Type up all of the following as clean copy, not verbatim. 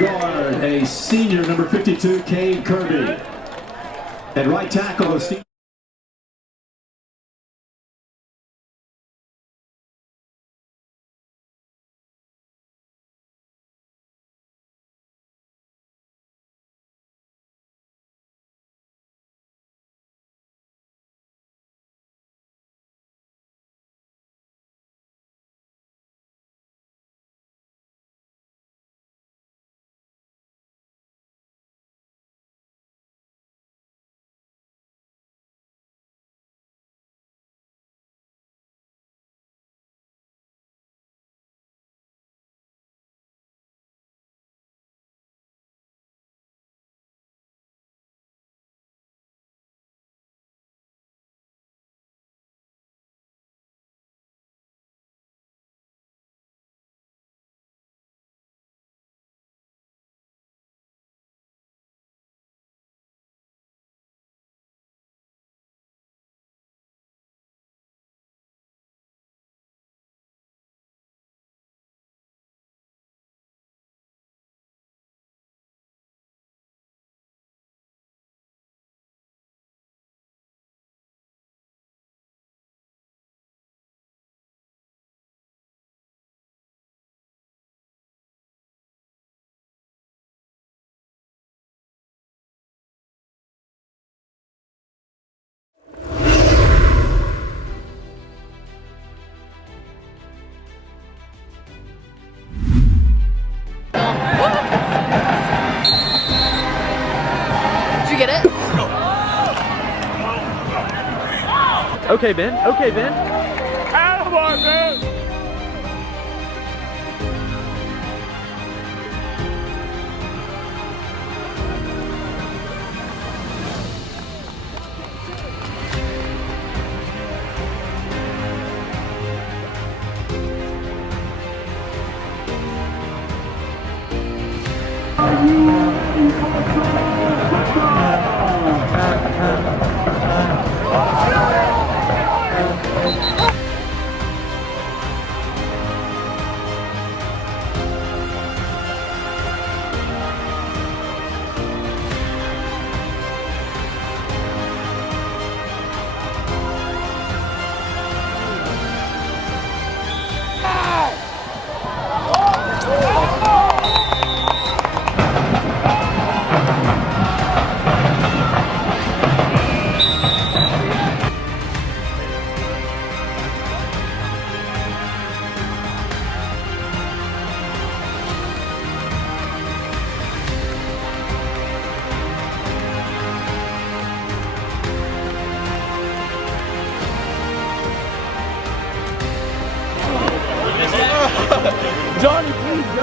guard, a senior, number 52, Kay Kirby. At right tackle, Steve. Get it? Okay, Ben. Okay, Ben. Come on, man. Johnny, please go.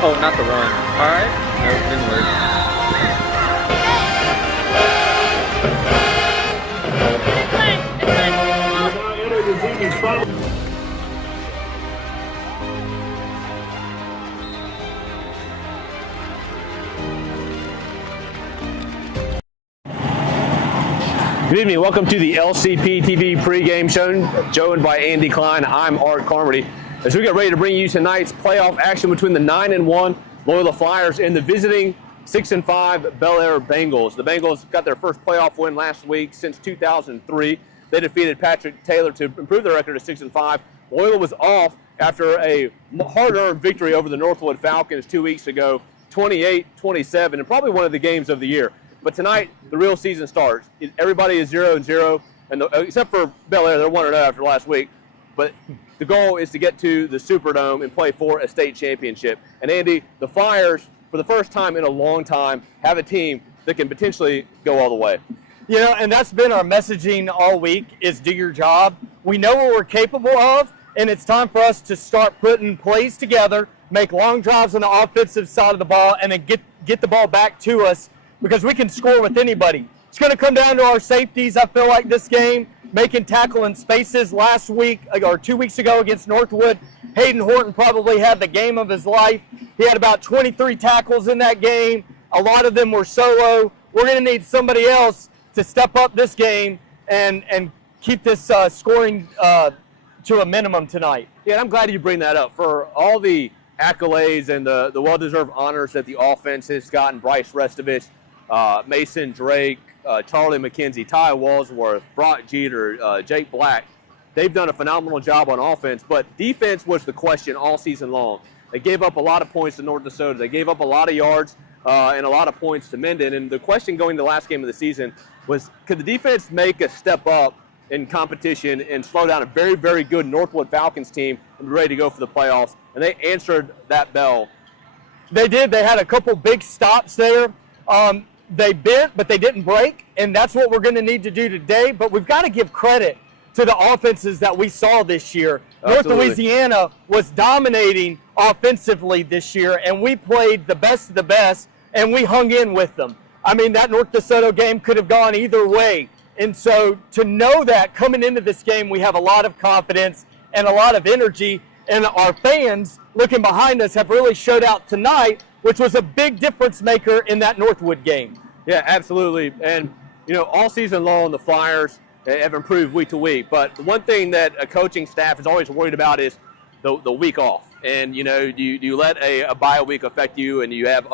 Oh, not the run. All right. No, it didn't work. Good evening. Welcome to the LCP TV pregame show, joined by Andy Klein. I'm Art Carmody. As we get ready to bring you tonight's playoff action between the 9-1 Loyola Flyers and the visiting 6-5 Belaire Bengals. The Bengals got their first playoff win last week since 2003. They defeated Patrick Taylor to improve their record to 6-5. Loyola was off after a hard-earned victory over the Northwood Falcons 2 weeks ago, 28-27, and probably one of the games of the year. But tonight, the real season starts. Everybody is 0-0, and except for Belaire, they're 1-0 after last week. But the goal is to get to the Superdome and play for a state championship. And Andy, the Flyers, for the first time in a long time, have a team that can potentially go all the way. You know, and that's been our messaging all week, is do your job. We know what we're capable of, and it's time for us to start putting plays together, make long drives on the offensive side of the ball, and then get the ball back to us, because we can score with anybody. It's going to come down to our safeties, I feel like, this game, making tackle in spaces. Last week, or 2 weeks ago against Northwood, Hayden Horton probably had the game of his life. He had about 23 tackles in that game. A lot of them were solo. We're going to need somebody else to step up this game and keep this scoring to a minimum tonight. Yeah, and I'm glad you bring that up. For all the accolades and the well-deserved honors that the offense has gotten, Bryce Restovich, Mason Drake, Charlie McKenzie, Ty Walsworth, Brock Jeter, Jake Black, they've done a phenomenal job on offense, but defense was the question all season long. They gave up a lot of points to North Dakota. They gave up a lot of yards and a lot of points to Minden. And the question going to the last game of the season was, could the defense make a step up in competition and slow down a very, very good Northwood Falcons team and be ready to go for the playoffs? And they answered that bell. They did. They had a couple big stops there. They bent, but they didn't break, and that's what we're going to need to do today. But we've got to give credit to the offenses that we saw this year. Absolutely. North Louisiana was dominating offensively this year, and we played the best of the best, and we hung in with them. I mean, that North DeSoto game could have gone either way. And so to know that coming into this game, we have a lot of confidence and a lot of energy, and our fans looking behind us have really showed out tonight, which was a big difference maker in that Northwood game. Yeah, absolutely. And, you know, all season long, the Flyers have improved week to week. But the one thing that a coaching staff is always worried about is the week off. And, you know, you let a bye week affect you, and you have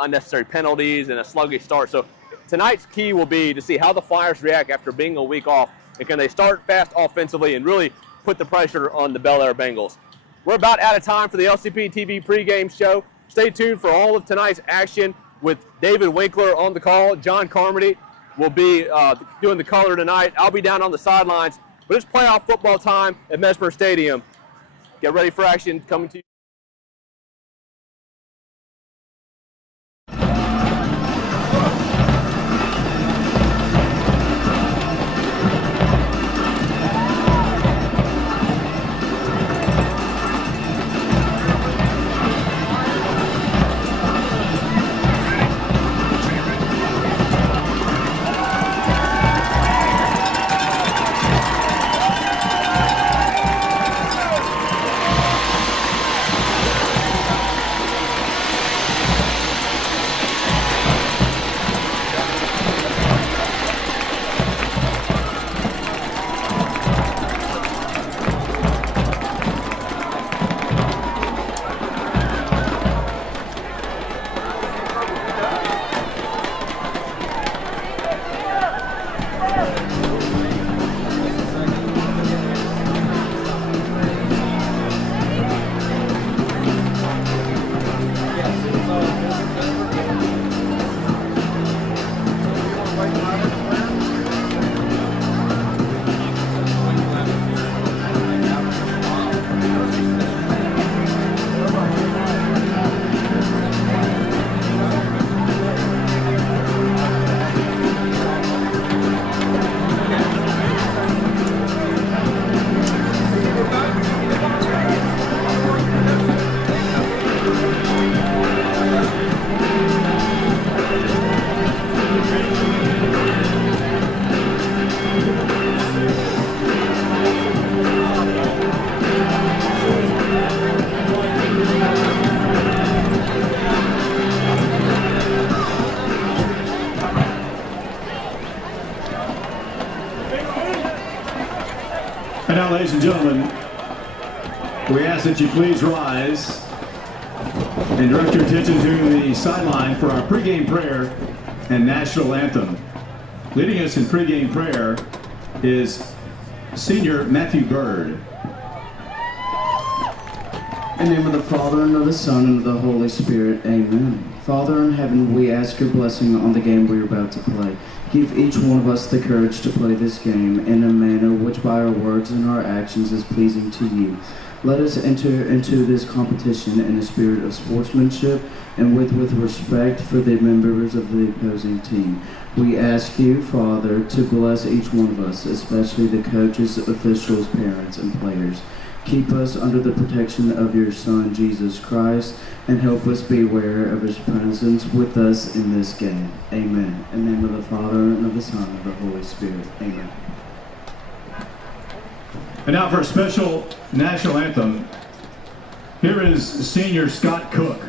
unnecessary penalties and a sluggish start. So tonight's key will be to see how the Flyers react after being a week off, and can they start fast offensively and really put the pressure on the Belaire Bengals. We're about out of time for the LCP TV pregame show. Stay tuned for all of tonight's action with David Winkler on the call. John Carmody will be doing the color tonight. I'll be down on the sidelines, but it's playoff football time at Mesmer Stadium. Get ready for action coming to you. And now, ladies and gentlemen, we ask that you please rise and direct your attention to the sideline for our pregame prayer and national anthem. Leading us in pregame prayer is senior Matthew Bird. In the name of the Father, and of the Son, and of the Holy Spirit, amen. Father in heaven, we ask your blessing on the game we are about to play. Give each one of us the courage to play this game in a manner which by our words and our actions is pleasing to you. Let us enter into this competition in a spirit of sportsmanship and with respect for the members of the opposing team. We ask you, Father, to bless each one of us, especially the coaches, officials, parents, and players. Keep us under the protection of your Son, Jesus Christ, and help us be aware of his presence with us in this game. Amen. In the name of the Father, and of the Son, and of the Holy Spirit. Amen. And now for a special national anthem, Here is senior Scott Cook.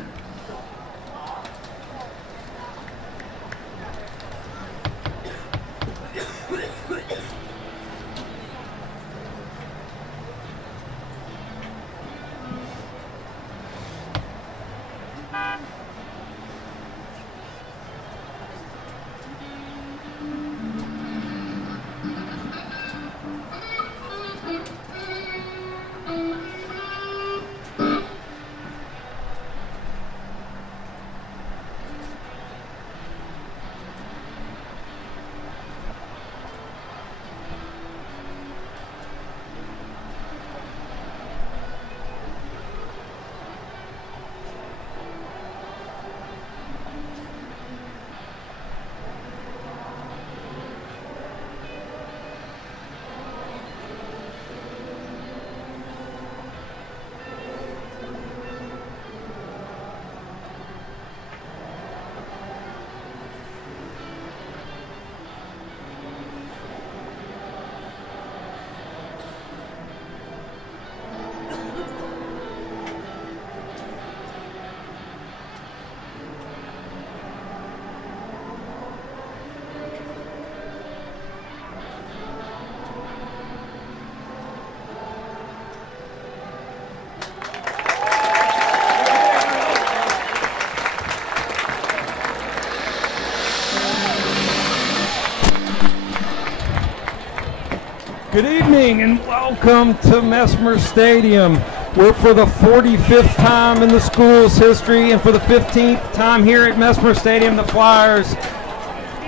Good evening and welcome to Mesmer Stadium. We're for the 45th time in the school's history and for the 15th time here at Mesmer Stadium, the Flyers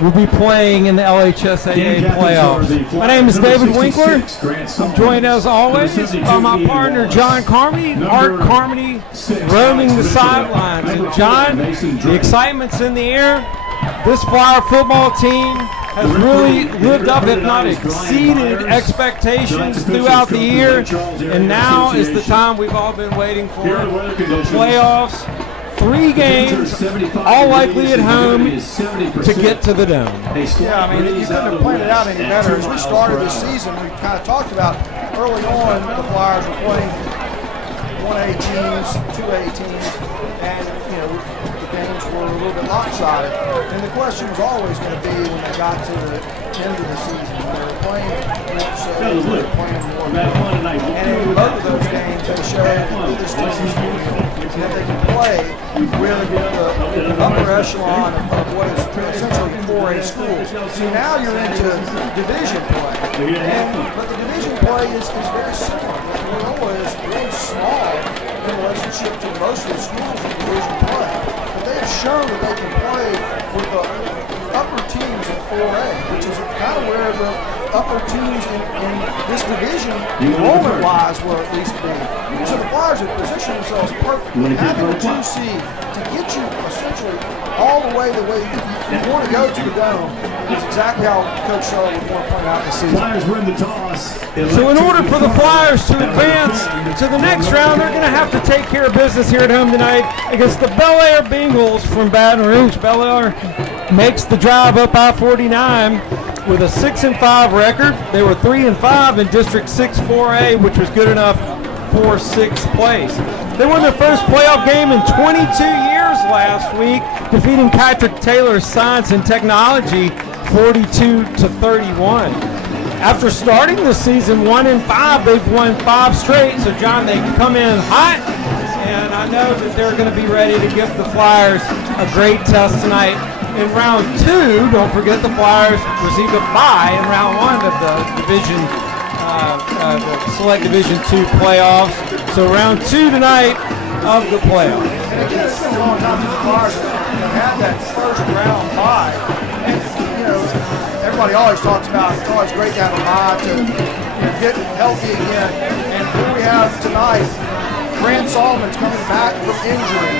will be playing in the LHSAA playoffs. My name is David Winkler. I'm joined as always by my partner John Carmody, Art Carmody, roaming the sidelines. And John, the excitement's in the air. This Flyer football team has really lived up, if not exceeded, expectations throughout the year. And now is the time we've all been waiting for, the playoffs. 3 games, all likely at home, to get to the Dome. Yeah, I mean, you couldn't have planned it out any better. As we started this season, we kind of talked about early on the Flyers were playing 1A teams, 2A teams, and, you know, the games were a little bit lopsided. And the question was always going to be when they got to the end of the season, when they were playing more so, they were playing more. And in both of those games, they showed who this team that they can play really with the upper echelon of what is essentially 4A schools. So now you're into division play. But the division play is very similar. Loyola is really small in relationship to most of the schools in division play. But they have shown that they can play with the upper teams in 4A, which is kind of where the upper teams in this division, enrollment-wise, will at least be. So the Flyers have positioned themselves perfectly. Having a 2 seed to get you essentially all the way you want to go to the Dome is exactly how Coach Sherrill would want to play out this season. Flyers win the toss. So in order for the Flyers to advance to the next round, they're going to have to take care of business here at home tonight against the Belaire Bengals from Baton Rouge. Belaire makes the drive up I-49 with a 6-5 record. They were 3-5 in District 6 4A, which was good enough for 6th place. They won their first playoff game in 22 years last week, defeating Patrick Taylor's Science and Technology 42-31. After starting the season 1-5, they've won 5 straight. So John, they come in hot, and I know that they're going to be ready to give the Flyers a great test tonight. In round 2, don't forget the Flyers received a bye in round 1 of the division, the Select Division 2 playoffs. So round 2 tonight of the playoffs. And again, it's been a long time since the Flyers have had that first round bye. And, you know, everybody always talks about it's always great to have a bye to get healthy again. And here we have tonight, Grant Solomon's coming back from injury.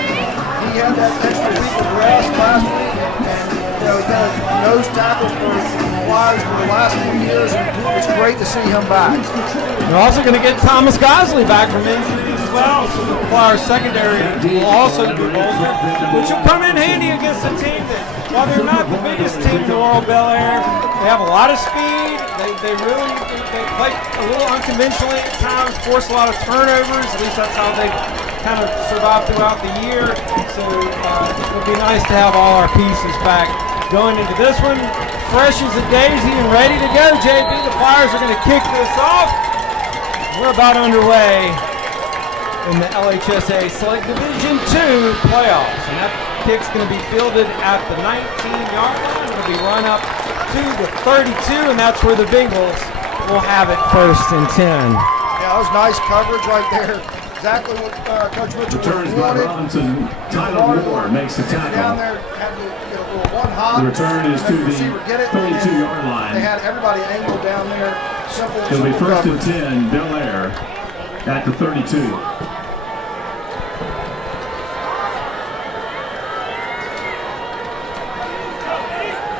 He had that extra week of rest last week. And, you know, he's got a nose tackle for the Flyers for the last 2 years, and it's great to see him back. They're also going to get Thomas Gosley back from injury as well, so the Flyers secondary will also be bolstered, which will come in handy against a team that, while they're not the biggest team in the world, Belaire, they have a lot of speed. They play a little unconventionally at times, force a lot of turnovers. At least that's how they kind of survived throughout the year. So it'll be nice to have all our pieces back going into this one. Fresh as a daisy and ready to go, JB. The Flyers are going to kick this off. We're about underway in the LHSA Select Division II playoffs. And that kick's going to be fielded at the 19-yard line. It'll be run up to the 32, and that's where the Bengals will have it 1st and 10. Yeah, that was nice coverage right there. Exactly what Coach Mitchell Returns by wanted. Robinson. Tyler Moore makes the Down tackle. there, had to get a little one hop. The return is to let the receiver get it, 32-yard and line. They had everybody angled down there. Simple, It'll be simple 1st and coverage. 10, Belaire at the 32.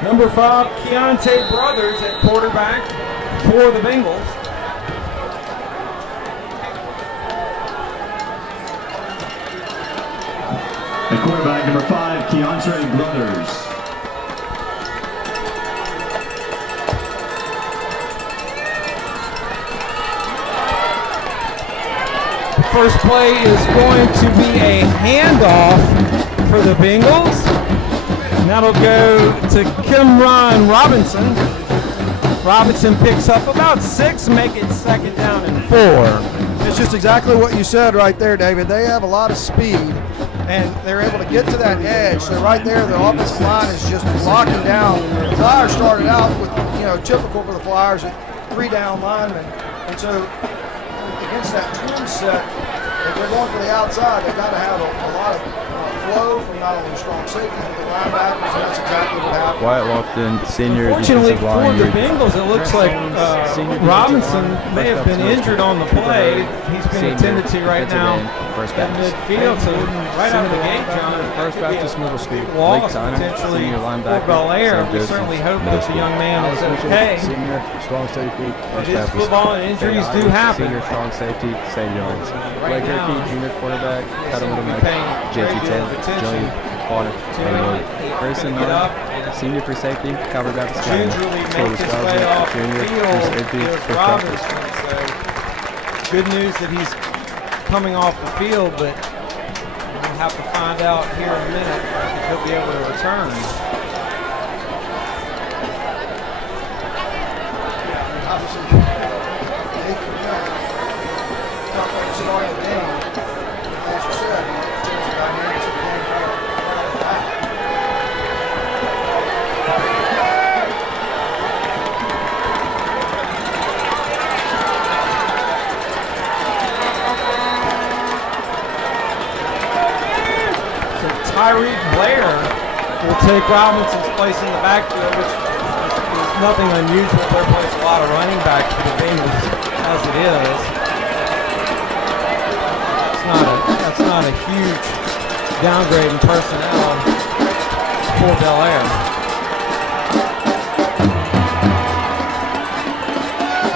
Number 5, Keontae Brothers at quarterback for the Bengals. At quarterback, number 5, Keontae Brothers. First play is going to be a handoff for the Bengals. And that'll go to Kimron Robinson. Robinson picks up about 6, make it 2nd down and 4. It's just exactly what you said right there, David. They have a lot of speed, and they're able to get to that edge. So right there, the offensive line is just locking down. The Flyers started out with, typical for the Flyers, 3 down linemen. And so against that twin set, if they're going for the outside, they've got to have a lot of flow from not only strong safety but the linebackers, and that's exactly what happened. Wyatt Lofton, senior Fortunately defensive for line. the Bengals, it looks like Robinson may have been injured on the play. He's being attended to right now First at midfield. So right out of the gate, John, First Baptist Middle School. loss Tyner, potentially senior for linebacker, Belaire. St. We Joseph's certainly hope Middle that the School. young man is Alex Mitchell, okay. Senior strong safety. It is football and injuries do happen. Senior strong safety, St. John's. Right Blake now, Herkey, junior quarterback. Title we'll be middle paying back. great JT deal Taylor, of attention Julian Potter, to Haywood. him. Grayson Get up Norton, and senior free safety. Calvary Baptist Academy. gingerly Florida make his Scouts, way off the junior free field safety. is First Robinson. So good news that he's coming off the field, but we'll have to find out here in a minute if he'll be able to return. Obviously, not going to start the game. As you said, change the dynamics of the game right back. Tyreek Blair will take Robinson's place in the backfield, which is nothing unusual. Blair plays a lot of running backs for the Bengals as it is. That's not a huge downgrade in personnel for Belaire.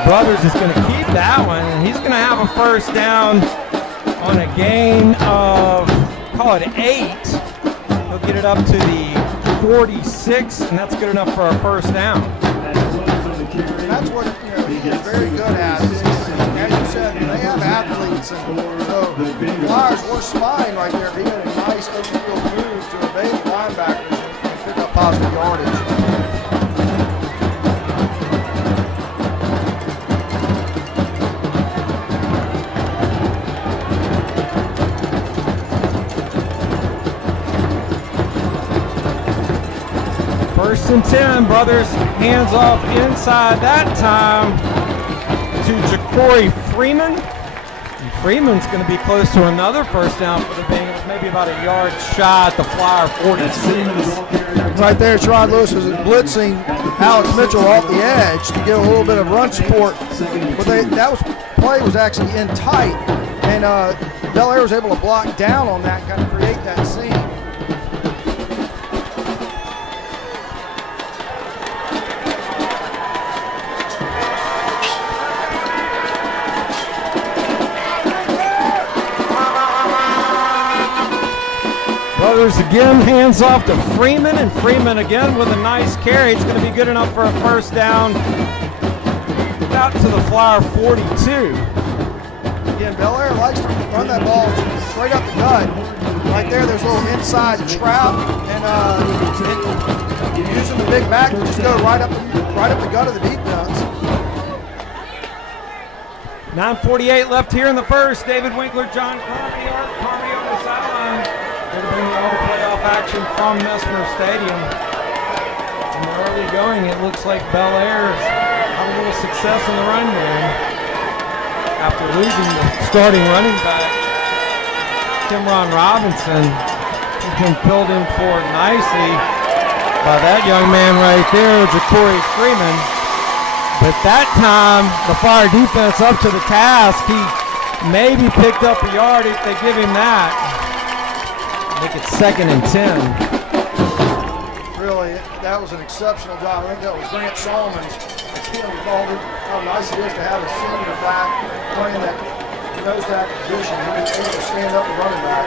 Brothers is going to keep that one, and he's going to have a 1st down on a gain of, call it 8. He'll get it up to the 46, and that's good enough for our 1st down. And that's what he is very good at. As you said, they have athletes, and the Flyers were spying right there. He had a nice open field move to evade the linebackers and pick up positive yardage. First and 10, Brothers hands off inside that time to Ja'Cory Freeman. And Freeman's going to be close to another 1st down for the Bengals, maybe about a yard shy at the Flyer 46. Right there, Sherrod Lewis is blitzing Alex Mitchell off the edge to get a little bit of run support. But play was actually in tight, and Belaire was able to block down on that and kind of create that seam. Brothers again hands off to Freeman, and Freeman again with a nice carry. It's going to be good enough for a 1st down out to the Flyer 42. Again, Belaire likes to run that ball straight up the gut. Right there's a little inside trap, and using the big back to just go right up the gut of the defense. 9:48 left here in the first. David Winkler, John Carmody on the sideline. Going to bring you all the playoff action from Mesmer Stadium. In the early going, it looks like Belaire had a little success in the run game after losing the starting running back, Timron Robinson. He's been filled in for nicely by that young man right there, Ja'Cory Freeman. But that time, the Flyer defense up to the task. He maybe picked up a yard if they give him that. Make it 2nd and 10. Really, that was an exceptional job. I think that was Grant Solomons. Kim called it. How nice it is to have a senior back playing that nose tackle position. He was able to stand up and running back.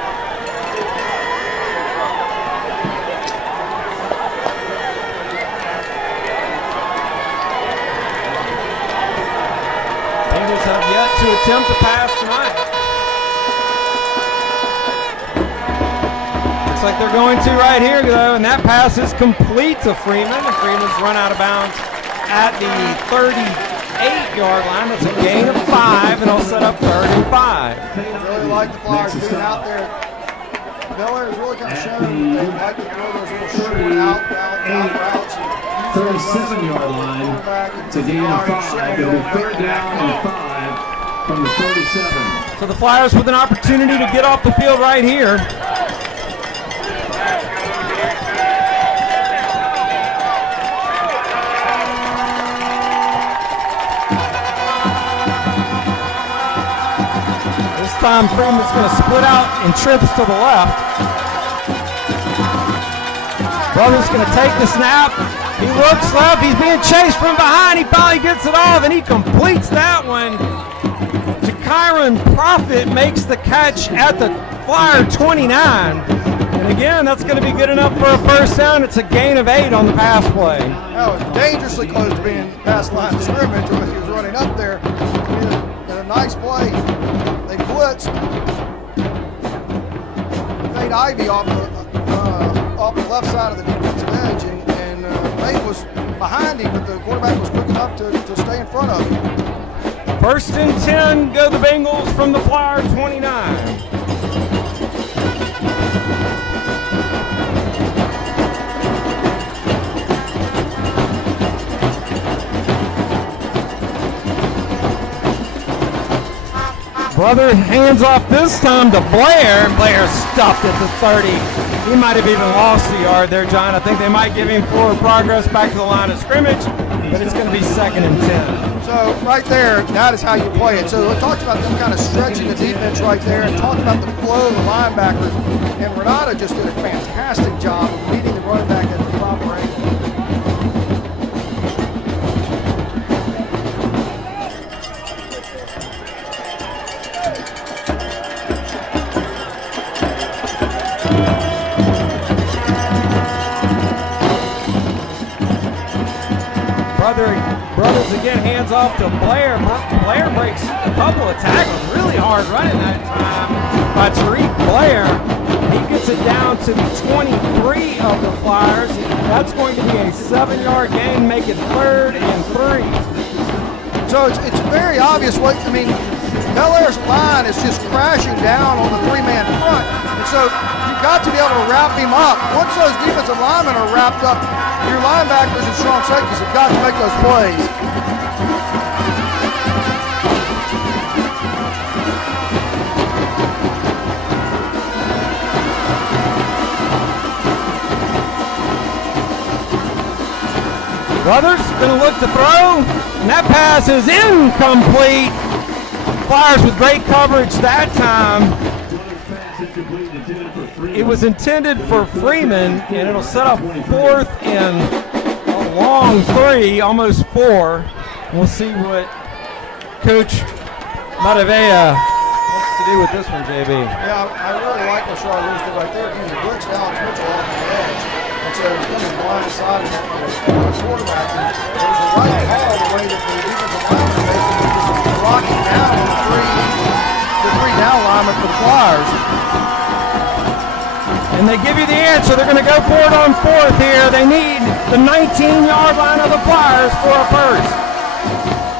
Bengals have yet to attempt a pass tonight. Looks like they're going to right here, though, and that pass is complete to Freeman. And Freeman's run out of bounds at the 38-yard line. That's a gain of 5, and he'll set up 3rd and 5. I really like the Flyers being out there. Belaire has really kind of shown they like to throw those little short out routes. 37-yard line. It's a gain of 5. It'll be 3rd down and 5 from the 37. So the Flyers with an opportunity to get off the field right here. This time Freeman's going to split out and trips to the left. Brother's going to take the snap. He looks left. He's being chased from behind. He finally gets it off, and he completes that one. Kyron Profit makes the catch at the Flyer 29. And again, that's going to be good enough for a first down. It's a gain of 8 on the pass play. That was dangerously close to being past the line of scrimmage as he was running up there. And a nice play. They blitzed. Fade Ivy off the left side of the defensive edge, and Fade was behind him, but the quarterback was quick enough to stay in front of him. 1st and 10, go the Bengals from the Flyer 29. Brother hands off this time to Blair. Blair stuffed at the 30. He might have even lost a yard there, John. I think they might give him forward progress back to the line of scrimmage, but it's going to be 2nd and 10. So right there, that is how you play it. So it talks about them kind of stretching the defense right there and talking about the flow of the linebackers. And Renata just did a fantastic job of meeting the running back at the proper angle. Brothers again, hands off to Blair. Blair breaks a couple of tackles. Really hard running that time by Tariq Blair. He gets it down to the 23 of the Flyers. That's going to be a 7-yard gain, make it 3rd and 3. So it's very obvious Belaire's line is just crashing down on the 3-man front. And so you've got to be able to wrap him up. Once those defensive linemen are wrapped up, your linebackers and strong safeties have got to make those plays. Brothers going to look to throw, and that pass is incomplete. Flyers with great coverage that time. It was intended for Freeman, and it'll set up 4th and a long 3, almost 4. We'll see what Coach Matavea wants to do with this one, JB. Yeah, I really like what Shaw Lewis did right there. Again, he blitzed Alex Mitchell off the edge. And so he's going to be blind side of the quarterback. And it was the right call the way that the defensive lineman made him just blocking down on the 3. requirement for the Flyers. And they give you the answer. They're going to go for it on fourth here. They need the 19-yard line of the Flyers for a first.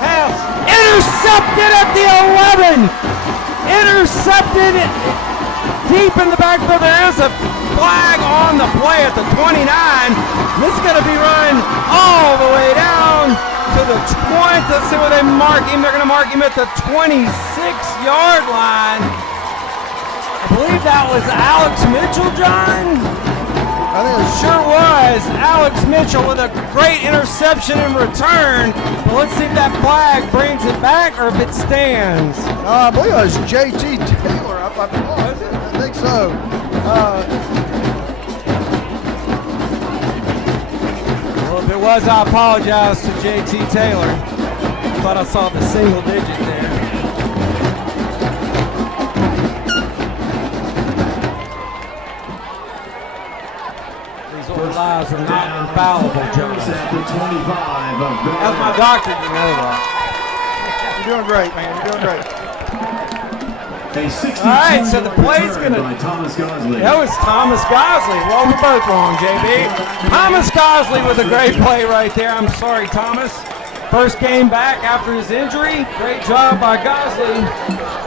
Pass intercepted at the 11. Intercepted deep in the backfield. There is a flag on the play at the 29. This is going to be run all the way down to the 20. Let's see where they mark him. They're going to mark him at the 26-yard line. I believe that was Alex Mitchell, John. I think it Sure was. Alex Mitchell with a great interception in return. But let's see if that flag brings it back or if it stands. I believe it was JT Taylor. I think so. Well, if it was, I apologize to JT Taylor. Thought I saw the single digit there. Lives are not infallible, John. At the 25 of Belaire. That's my doctor, you know that. You're doing great, man. You're doing great. A 62 All right, so the play's return gonna. by Thomas Gosley. That was Thomas Gosley. Well, we're both wrong, JB. Thomas Gosley with a great play right there. I'm sorry, Thomas. First game back after his injury. Great job by Gosley.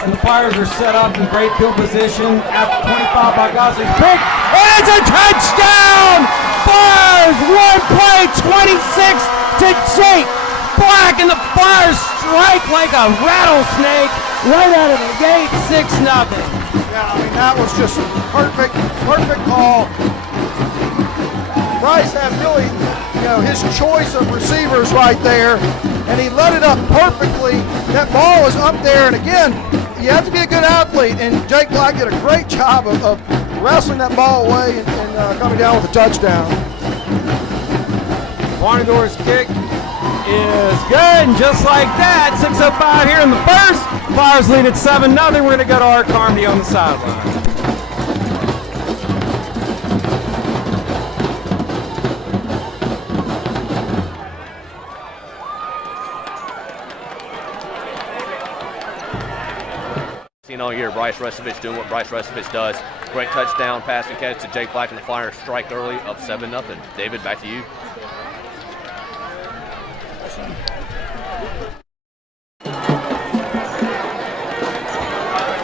And the Flyers are set up in great field position at 25 by Gosley's pick. And it's a touchdown! Flyers, one play, 26 to Jake Black, and the Flyers strike like a rattlesnake right out of the gate, 6-0. Yeah, I mean, that was just perfect call. Bryce had really, his choice of receivers right there, and he let it up perfectly. That ball was up there, and again, you have to be a good athlete, and Jake Black did a great job of wrestling that ball away and coming down with a touchdown. Warnendorf's kick is good, and just like that, 6:05 here in the first. Flyers lead at 7-0. We're going to go to Art Carmody on the sideline. All year, Bryce Restovich doing what Bryce Restovich does. Great touchdown pass and catch to Jake Black, and the Flyers strike early, up 7-0. David, back to you.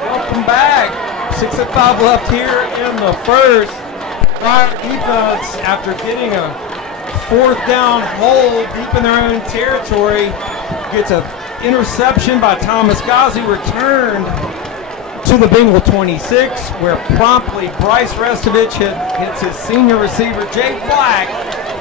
Welcome back. 6:05 left here in the first. Flyer defense, after getting a fourth down hole deep in their own territory, gets an interception by Thomas Gosley, returned to the Bengal 26, where promptly Bryce Restovich hits his senior receiver, Jake Black,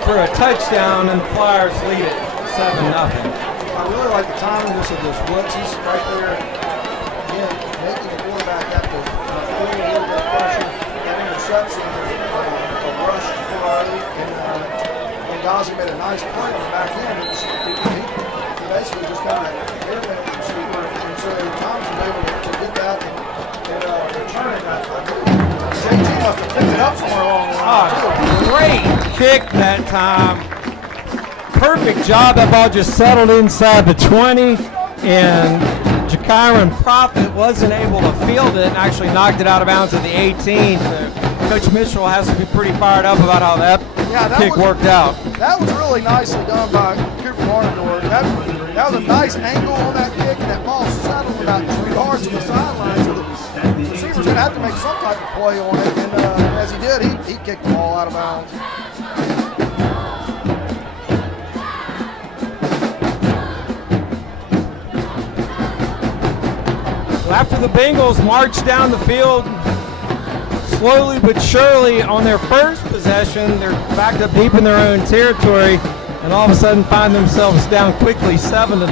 for a touchdown, and the Flyers lead it 7-0. I really like the timeliness of those blitzes right there. Again, making the quarterback have to feel a little bit of pressure. That interception, a rush throw, and Gosley made a nice play on the back end. He basically just got an airman receiver, and so Thomas was able to get that and return it. JT must have picked it up somewhere along the line. Great kick that time. Perfect job. That ball just settled inside the 20, and Jakyron Prophet wasn't able to field it and actually knocked it out of bounds at the 18. So Coach Mitchell has to be pretty fired up about how that kick worked out. That was really nicely done by Cooper Warnendorf. That was a nice angle on that kick, and that ball settled about 2 yards to the sideline. So the receiver's going to have to make some type of play on it, and as he did, he kicked the ball out of bounds. After the Bengals march down the field slowly but surely on their first possession, they're backed up deep in their own territory, and all of a sudden find themselves down quickly 7-0.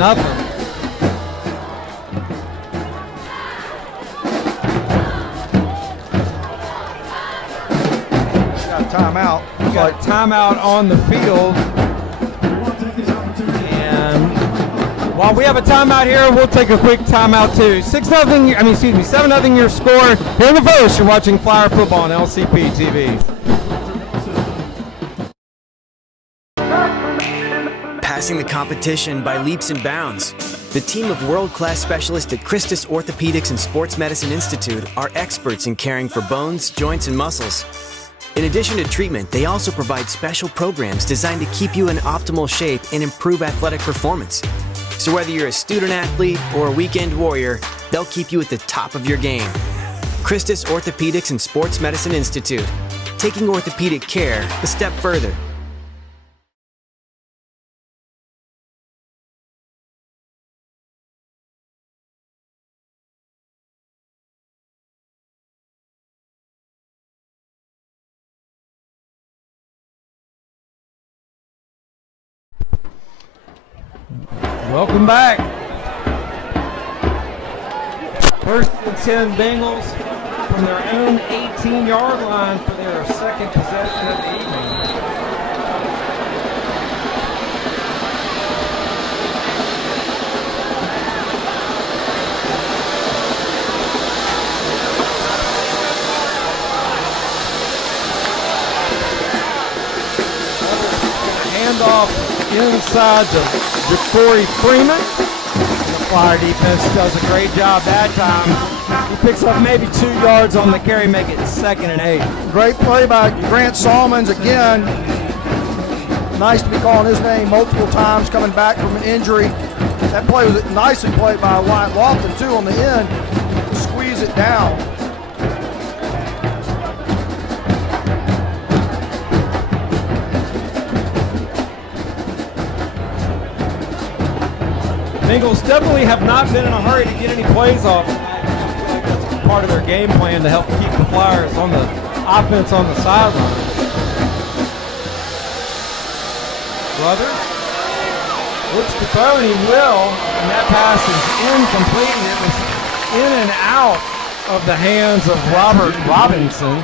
Got a timeout. We got a timeout on the field. And while we have a timeout here, we'll take a quick timeout too. 7-0 your score here in the first. You're watching Flyer football on LCP TV. surpassing the competition by leaps and bounds. The team of world-class specialists at Christus Orthopedics and Sports Medicine Institute are experts in caring for bones, joints, and muscles. In addition to treatment, they also provide special programs designed to keep you in optimal shape and improve athletic performance. So whether you're a student athlete or a weekend warrior, they'll keep you at the top of your game. Christus Orthopedics and Sports Medicine Institute, taking orthopedic care a step further. Welcome back. First and 10 Bengals from their own 18-yard line for their second possession of the evening. Handoff inside to Corey Freeman. The Flyer defense does a great job that time. He picks up maybe 2 yards on the carry, make it 2nd and 8. Great play by Grant Salmons again. Nice to be calling his name multiple times coming back from an injury. That play was nicely played by Wyatt Lofton too on the end to squeeze it down. Bengals definitely have not been in a hurry to get any plays off. I feel like that's part of their game plan to help keep the Flyers on the offense on the sideline. Brothers looks to throw, and he will, and that pass is incomplete. It was in and out of the hands of Robert Robinson.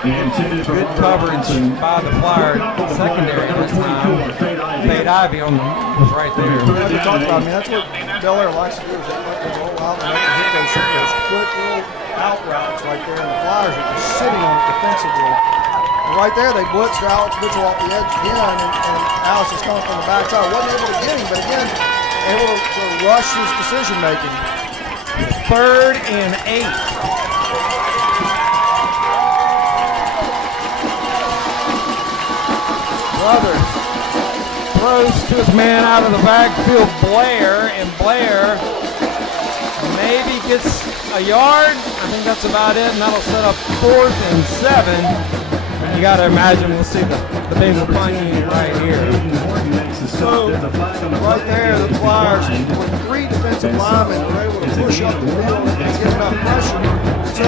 Good coverage by the Flyer secondary this time. Fade Ivy was right there. Like we talked about, that's what Belaire likes to do, is they roll out and make the hit those quick little out routes right there, and the Flyers are just sitting on it defensively. And right there, they blitzed Alex Mitchell off the edge again, and Alex is coming from the backside. Wasn't able to get him, but again, able to rush his decision making. 3rd and 8. Brothers throws to his man out of the backfield, Belaire, and Belaire maybe gets a yard. I think that's about it, and that'll set up 4th and 7. And you got to imagine we'll see the Bengals punt unit right here. So right there, the Flyers with 3 defensive linemen were able to push up the field and get enough pressure. So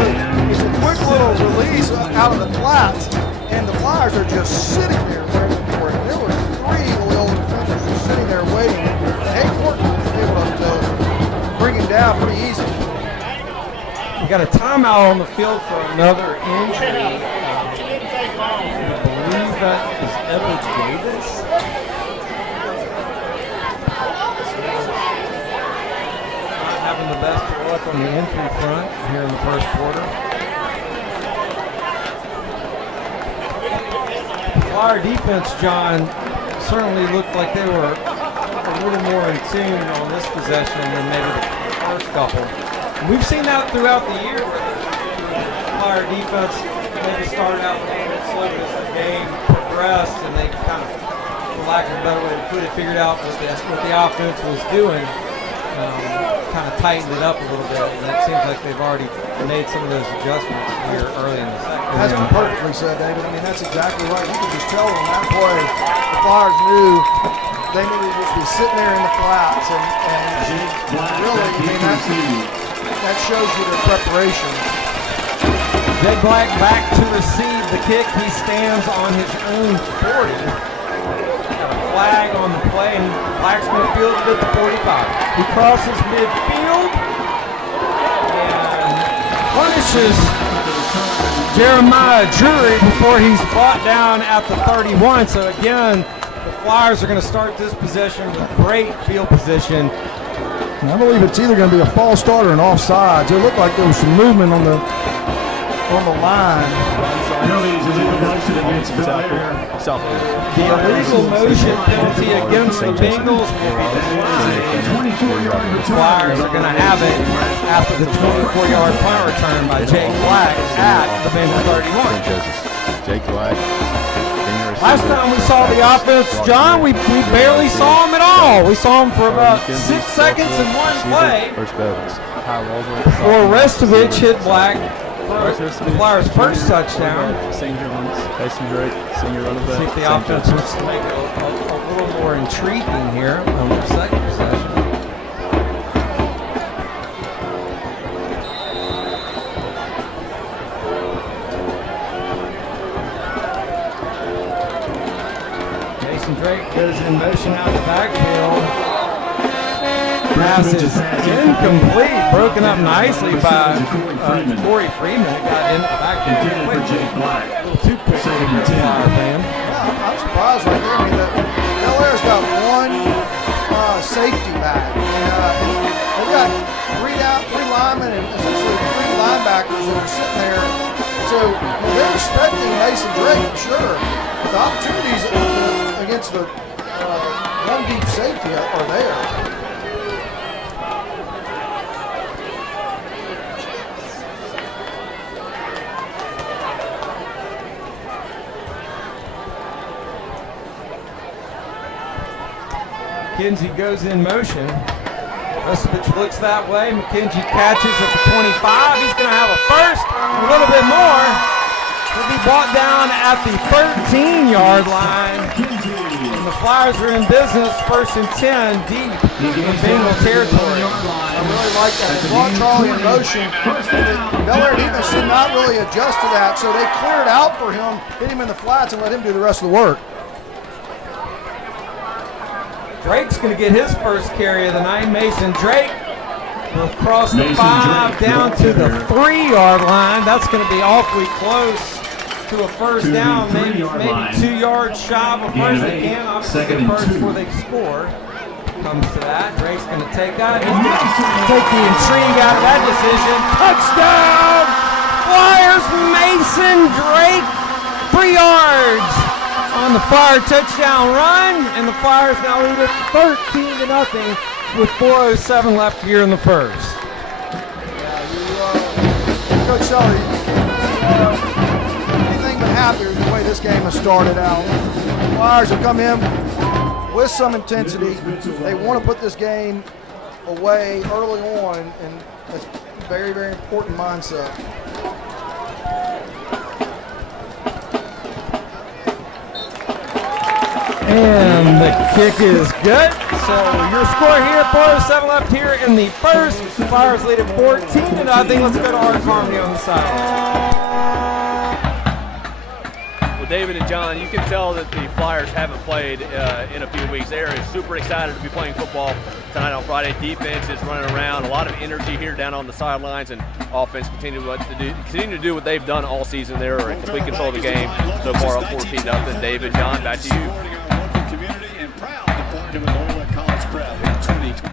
it's a quick little release out of the flats, and the Flyers are just sitting there waiting for it. There were 3 Loyola defenders just sitting there waiting. Haycourt was able to bring him down pretty easy. We got a timeout on the field for another injury. I believe that is Edwards Davis. Not having the best of luck on the entry front here in the first quarter. Flyer defense, John, certainly looked like they were a little more in tune on this possession than maybe the first couple. We've seen that throughout the year. Flyer defense maybe started out a little bit slow as the game progressed, and they kind of, for lack of a better way to put it, figured out what the offense was doing. Kind of tightened it up a little bit, and it seems like they've already made some of those adjustments here early in the second. That's perfectly said, David. I mean, that's exactly right. You could just tell on that play, the Flyers knew they needed to just be sitting there in the flats, and really, I mean, that shows you their preparation. Jay Black back to receive the kick. He stands on his own 40. Got a flag on the play, and Black's going to field it at the 45. He crosses midfield and punishes Jeremiah Drury before he's brought down at the 31. So again, the Flyers are going to start this possession with great field position. I believe it's either going to be a false start or an offsides. It looked like there was some movement on the line. against Belaire. The illegal motion penalty against the Bengals will be declined. 24-yard return. Flyers are going to have it after the 24-yard punt return by Jake Black at the Bengal 31. Jake Black. Last time we saw the offense, John, we barely saw him at all. We saw him for about 6 seconds in one play. Before Restovich hit Black for the Flyers' first touchdown. St. John's, Mason Drake, senior running back. See if the offense wants to make it a little more intriguing here on their second possession. Drake goes in motion out the backfield. Pass is incomplete, broken up nicely by Corey Freeman. It got into the backfield. A little too quick for the Flyer fan. Yeah, I'm surprised right there. I mean, Belaire's got one safety back. They've got three linemen and essentially 3 linebackers that are sitting there. So they're expecting Mason Drake, sure. The opportunities against the one deep safety are there. McKenzie goes in motion. Restovich looks that way. McKenzie catches at the 25. He's going to have a first, a little bit more. He'll be brought down at the 13-yard line. And the Flyers are in business, 1st and 10, deep in Bengal territory. I really like that. They brought Charlie in motion. Belaire defense did not really adjust to that, so they cleared out for him, hit him in the flats, and let him do the rest of the work. Drake's going to get his first carry of the night. Mason Drake will cross the 5 down to the 3-yard line. That's going to be awfully close to a first down, maybe 2 yards shy of a first again. Obviously, first before they score comes to that. Drake's going to take that. He's going to take the intrigue out of that decision. Touchdown! Flyers, Mason Drake, 3 yards on the Flyer touchdown run, and the Flyers now lead it 13-0 with 4:07 left here in the first. Yeah, Coach Sully, anything but happy with the way this game has started out. The Flyers have come in with some intensity. They want to put this game away early on, and that's a very, very important mindset. And the kick is good. So your score here, 4:07 left here in the first. Flyers lead at 14-0. Let's go to Art Harmony on the side. Well, David and John, you can tell that the Flyers haven't played in a few weeks. They're super excited to be playing football tonight on Friday. Defense is running around. A lot of energy here down on the sidelines, and offense continue to do what they've done all season. They're in complete control of the game so far, up 14-0. David, John, back to you. Community and proud to partner with Loyola College Prep in 2020.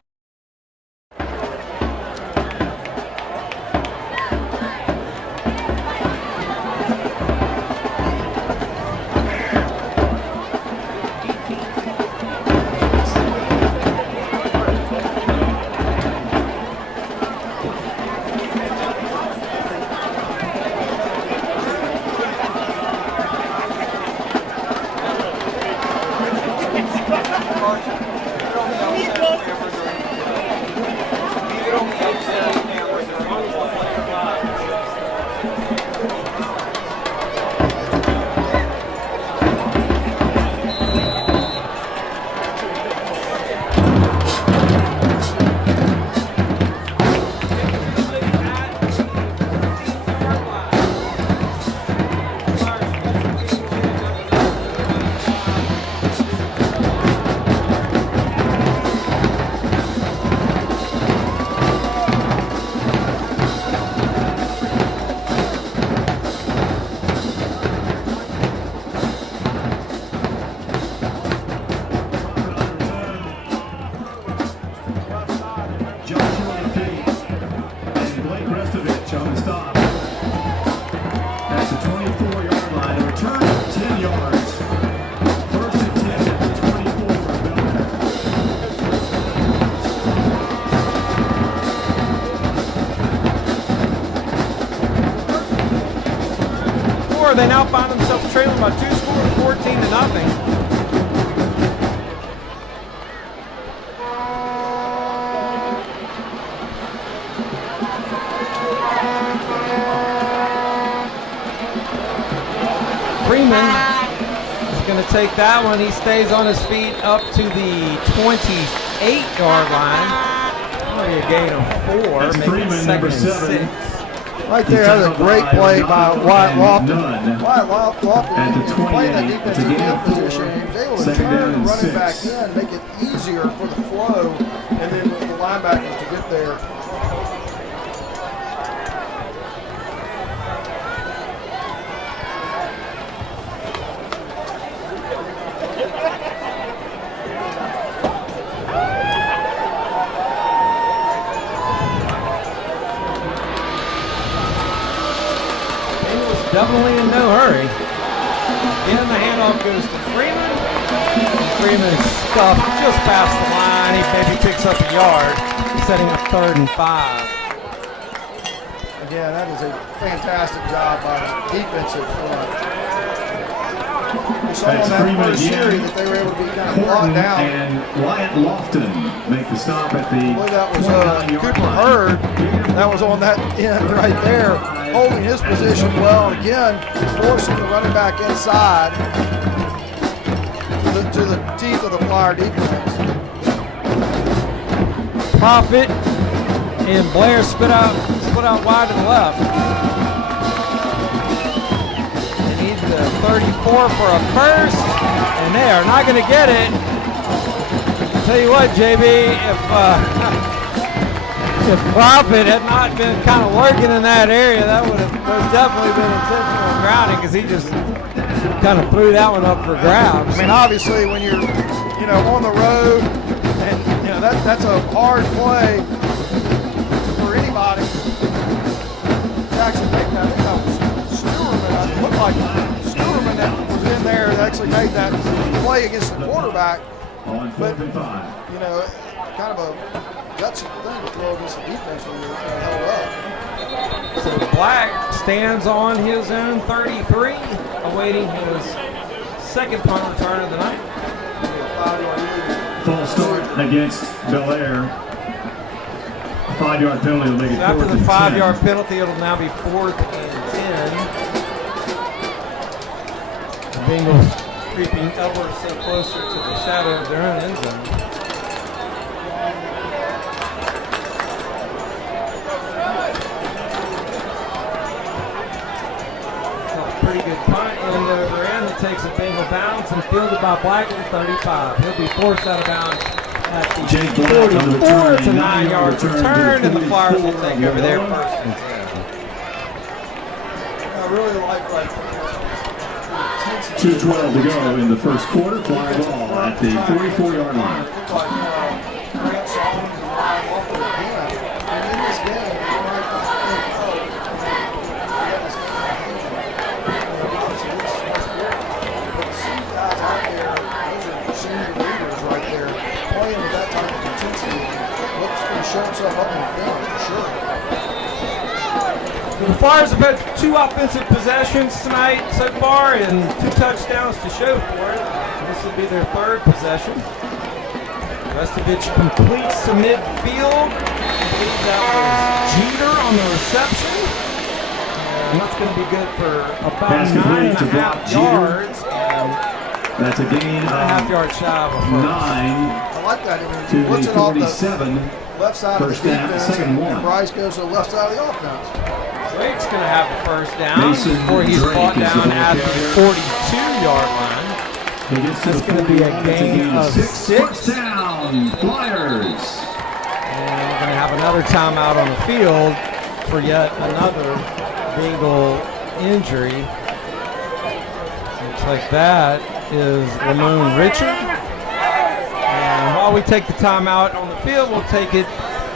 They now find themselves trailing by 2 scores, 14-0. Freeman is going to take that one. He stays on his feet up to the 28-yard line. Only a gain of 4, That's making Freeman, second number and 7. 6. Right there, that's a great play by Wyatt Lofton. Wyatt At the Lofton, playing that 28, it's a defensive gain end of 4. position, he was able to Second turn down the and running 6. back in, make it easier for the flow, and then the linebackers to get there. Definitely in no hurry. Again, the handoff goes to Freeman. Freeman is stuffed just past the line. He maybe picks up a yard, setting up 3rd and 5. Again, that is a fantastic job by the defensive front. We saw That's on that Freeman first again. series that they were able to be kind of Horton brought down. and Wyatt Lofton make the stop at the I believe that was 29-yard Cooper line. Hurd. That was on that end right there, holding his position well. Again, forcing the running back inside to the teeth of the Flyer defense. Profit and Belaire split out wide to the left. They need the 34 for a first, and they are not going to get it. I'll tell you what, JB, if Profit had not been kind of lurking in that area, that would have most definitely been intentional grounding, because he just kind of threw that one up for grabs. I mean, obviously, when you're, on the road, and that's a hard play for anybody. Jackson, I think that was Stewerman. It looked like Stewerman that was in there that actually made that play against the quarterback. On 4th and 5. Kind of a gutsy thing to throw against the defense when you're held up. So Black stands on his own 33, awaiting his second punt return of the night. False start against Belaire. 5-yard penalty will make it So after 4th the and 5-yard 10. penalty, it'll now be 4th and 10. The Bengals creeping ever so closer to the shadow of their own end zone. Pretty good punt, end over end. It takes a Bengal bounce and fielded by Black at the 35. He'll be forced out of bounds at the Jake Black on the 44. return, It's a 9-yard return, and the Flyers will 44 take over their Loyola. first and 10. I really like 2:12 to go in the first quarter. Flyer ball at the 44-yard line. Grant Solomon and Ryan Walker again. And in this game, you might not think, obviously this is good. But to see guys out there, those are senior leaders right there, playing with that type of intensity, looks going to show himself up in the film for sure. The Flyers have had 2 offensive possessions tonight so far and 2 touchdowns to show for it. This will be their 3rd possession. Restovich completes to midfield. I believe that was Jeter on the reception. And that's going to be good for about Pass complete to 9.5 Jeter. yards. And That's a gain 9.5 of yards shy of a first. 9 I like that. to He puts the it off the 47. left side of First the down, defense, second and 1. and Bryce goes to the left side of the offense. Drake's going to have the first down Mason before he's Drake brought is the down ball at the carrier. 42-yard line. He gets to That's the going to be a 41. It's gain of 6. 6. First down, Flyers. And we're going to have another timeout on the field for yet another Bengal injury. Looks like that is Lamone Richard. And while we take the timeout on the field, we'll take it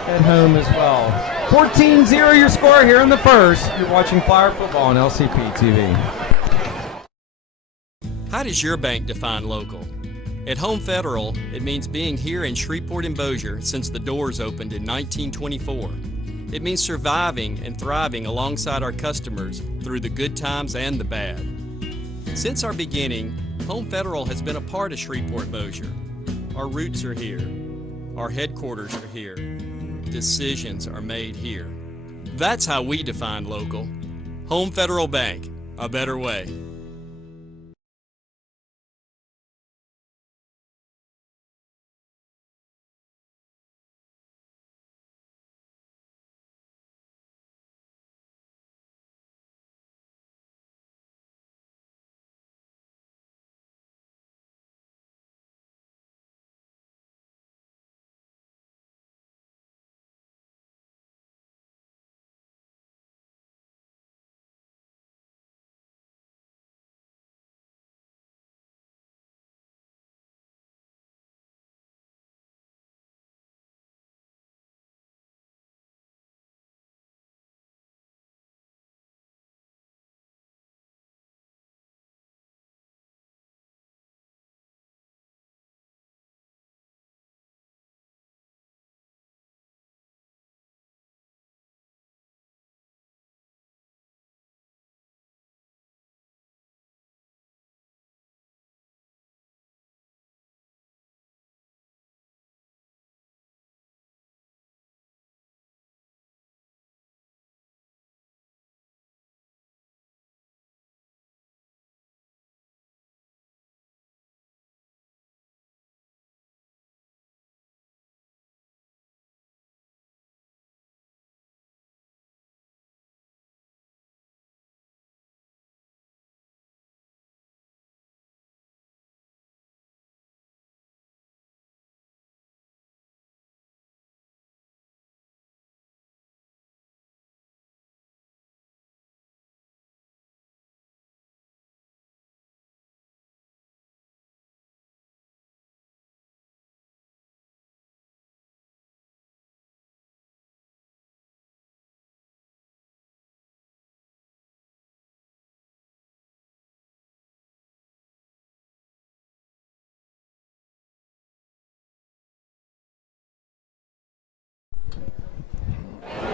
at home as well. 14-0 your score here in the first. You're watching Flyer football on LCP TV. How does your bank define local? At Home Federal, it means being here in Shreveport and Bossier since the doors opened in 1924. It means surviving and thriving alongside our customers through the good times and the bad. Since our beginning, Home Federal has been a part of Shreveport-Bossier. Our roots are here. Our headquarters are here. Decisions are made here. That's how we define local. Home Federal Bank, a better way.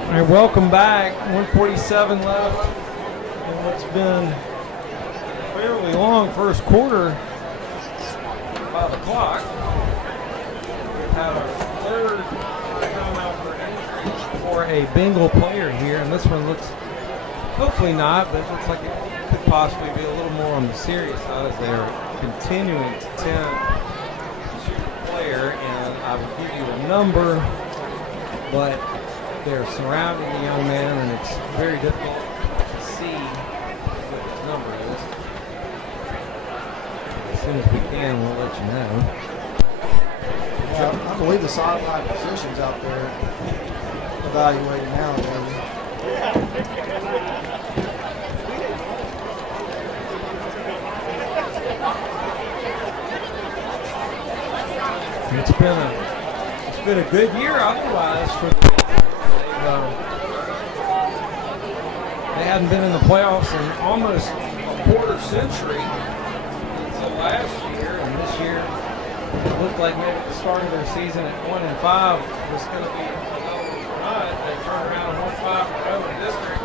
All right, welcome back. 147 left in what's been a fairly long first quarter by the clock. We've had our third timeout for a Bengal player here, and this one looks, hopefully not, but it looks like it could possibly be a little more on the serious side as they are continuing to tend to shoot the player, and I will give you a number, but they're surrounding the young man, and it's very difficult to see what his number is. As soon as we can, we'll let you know. Yeah, I believe the sideline positions out there evaluating now, maybe. It's been a good year otherwise for the they hadn't been in the playoffs in almost a quarter century until last year, and this year it looked like maybe the start of their season at 1-5 was going to be not. They turned around and won 5 in a row in district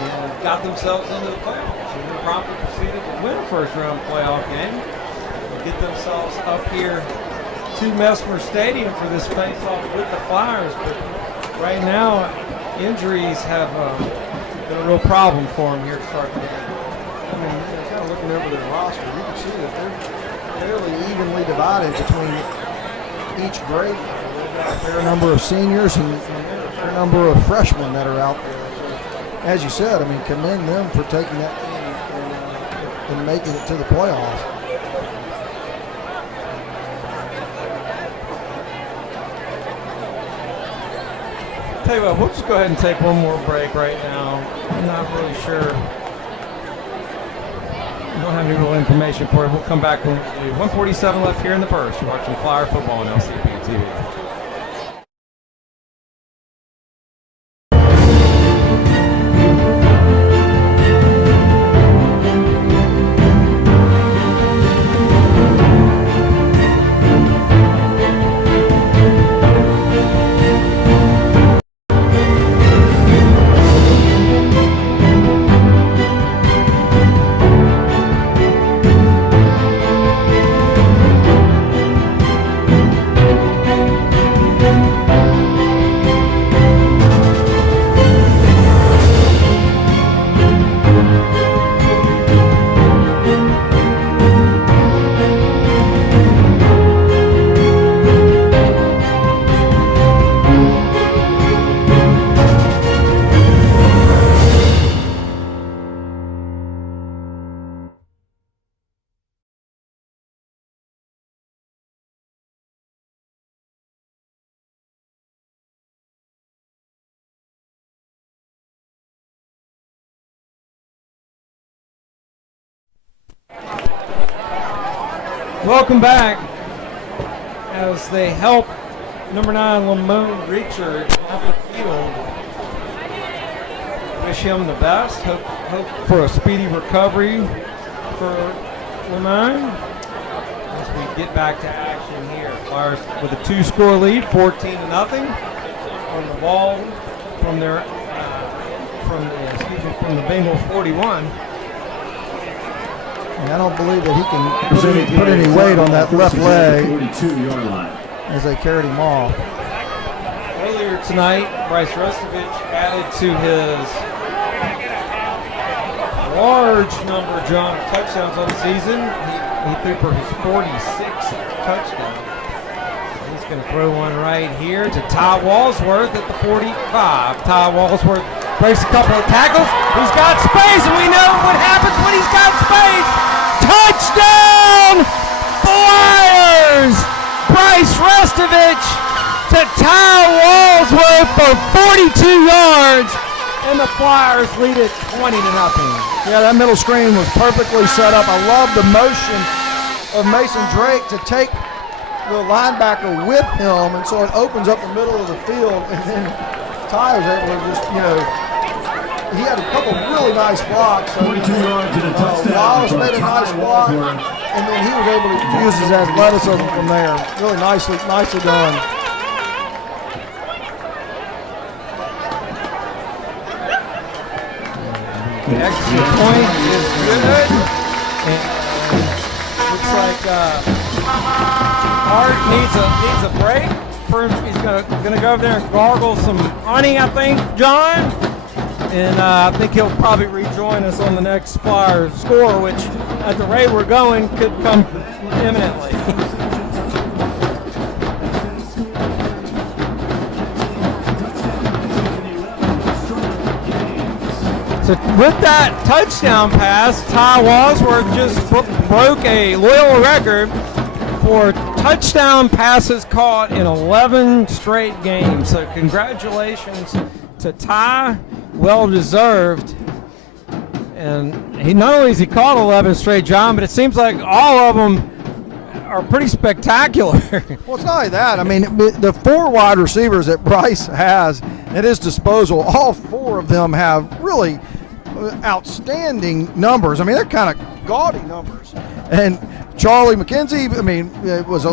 and got themselves into the playoffs, and then promptly proceeded to win a first-round playoff game and get themselves up here to Mesmer Stadium for this face-off with the Flyers. But right now, injuries have been a real problem for them here to start the game. I mean, kind of looking over their roster, you can see that they're fairly evenly divided between each grade. They've got a fair number of seniors and a fair number of freshmen that are out there. So, as you said, I mean, commend them for taking that team and making it to the playoffs. Tell you what, we'll just go ahead and take one more break right now. I'm not really sure. We don't have any real information for you. We'll come back when we do. 147 left here in the first. You're watching Flyer football on LCP TV. Welcome back as they help number 9 Lamone Reacher off the field. Wish him the best. Hope for a speedy recovery for Lamone as we get back to action here. Flyers with a 2-score lead, 14-0 on the ball from their from the Bengals 41. And I don't believe that he can put any weight on that left leg 42-yard line. as they carried him off. Earlier tonight, Bryce Restovich added to his large number, John, of touchdowns on the season. He threw for his 46th touchdown. He's going to throw one right here to Ty Walsworth at the 45. Ty Walsworth breaks a couple of tackles. He's got space, and we know what happens when he's got space. Touchdown, Flyers! Bryce Restovich to Ty Walsworth for 42 yards, and the Flyers lead it 20-0. Yeah, that middle screen was perfectly set up. I love the motion of Mason Drake to take the linebacker with him, and so it opens up the middle of the field, and then Ty was able to just, he had a couple really nice blocks. 42 yards and a touchdown. Wallace made a nice block, and then he was able to use his athleticism from there. Really nicely done. The extra point is good. And looks like Art needs a break. He's gonna go over there and gargle some honey, I think, John. And I think he'll probably rejoin us on the next Flyers score, which at the rate we're going could come imminently. So with that touchdown pass, Ty Walsworth just broke a Loyola record for touchdown passes caught in 11 straight games. So congratulations to Ty, well deserved. And he not only has he caught 11 straight, John, but it seems like all of them are pretty spectacular. Well, it's not only that. I mean, the 4 wide receivers that Bryce has at his disposal, all 4 of them have really outstanding numbers. I mean, they're kind of gaudy numbers. And Charlie McKenzie, I mean, was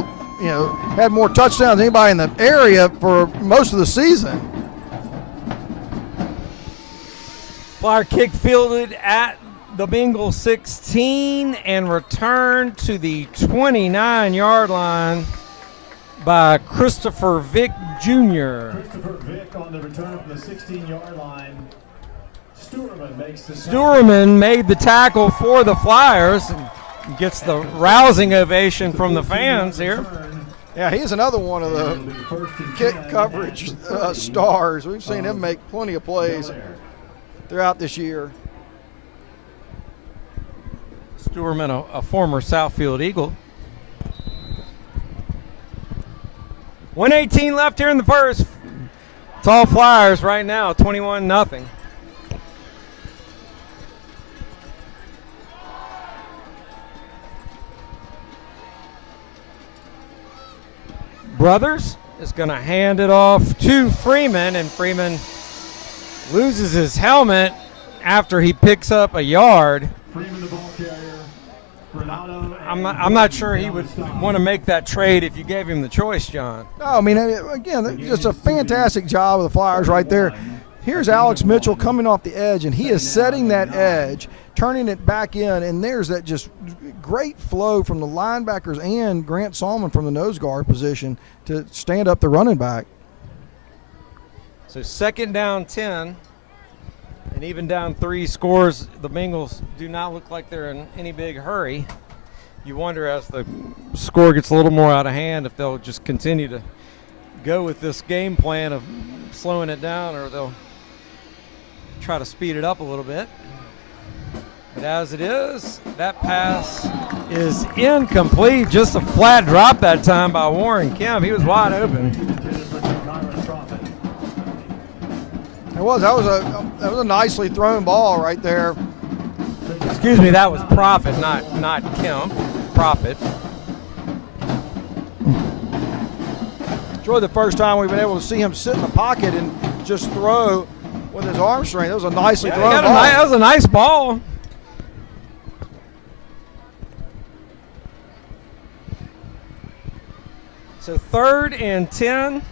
had more touchdowns than anybody in the area for most of the season. Flyer kick fielded at the Bengals 16 and returned to the 29-yard line by Christopher Vick Jr. Christopher Vick on the return from the 16-yard line. Stuerman made the tackle for the Flyers and gets the rousing ovation from the fans here. Yeah, he's another one of the kick coverage stars. We've seen him make plenty of plays throughout this year. Stuerman, a former Southfield Eagle. 1:18 left here in the first. It's all Flyers right now, 21-0. Brothers is going to hand it off to Freeman, and Freeman loses his helmet after he picks up a yard. Freeman, the ball carrier. Renato. I'm not sure he would want to make that trade if you gave him the choice, John. No, I mean, again, just a fantastic job of the Flyers right there. Here's Alex Mitchell coming off the edge, and he is setting that edge, turning it back in, and there's that just great flow from the linebackers and Grant Salmon from the nose guard position to stand up the running back. So second down 10, and even down 3 scores, the Bengals do not look like they're in any big hurry. You wonder as the score gets a little more out of hand if they'll just continue to go with this game plan of slowing it down, or they'll try to speed it up a little bit. But as it is, that pass is incomplete. Just a flat drop that time by Warren Kemp. He was wide open. That was a nicely thrown ball right there. Excuse me, that was Profit, not Kemp. Profit. It's really the first time we've been able to see him sit in the pocket and just throw with his arm strength. That was a nicely thrown ball. That was a nice ball. So 3rd and 10.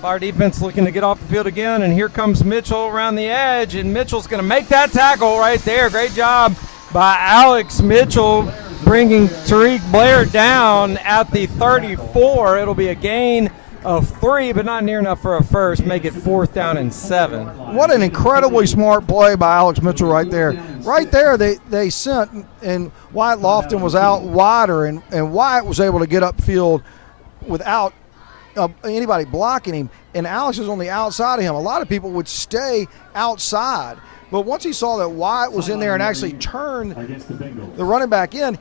Flyer defense looking to get off the field again, and here comes Mitchell around the edge, and Mitchell's going to make that tackle right there. Great job by Alex Mitchell, bringing Tariq Blair down at the 34. It'll be a gain of 3, but not near enough for a first. Make it 4th down and 7. What an incredibly smart play by Alex Mitchell right there. Right there, they sent, and Wyatt Lofton was out wider, and Wyatt was able to get upfield without anybody blocking him, and Alex is on the outside of him. A lot of people would stay outside, but once he saw that Wyatt was in there and actually turned the running back in,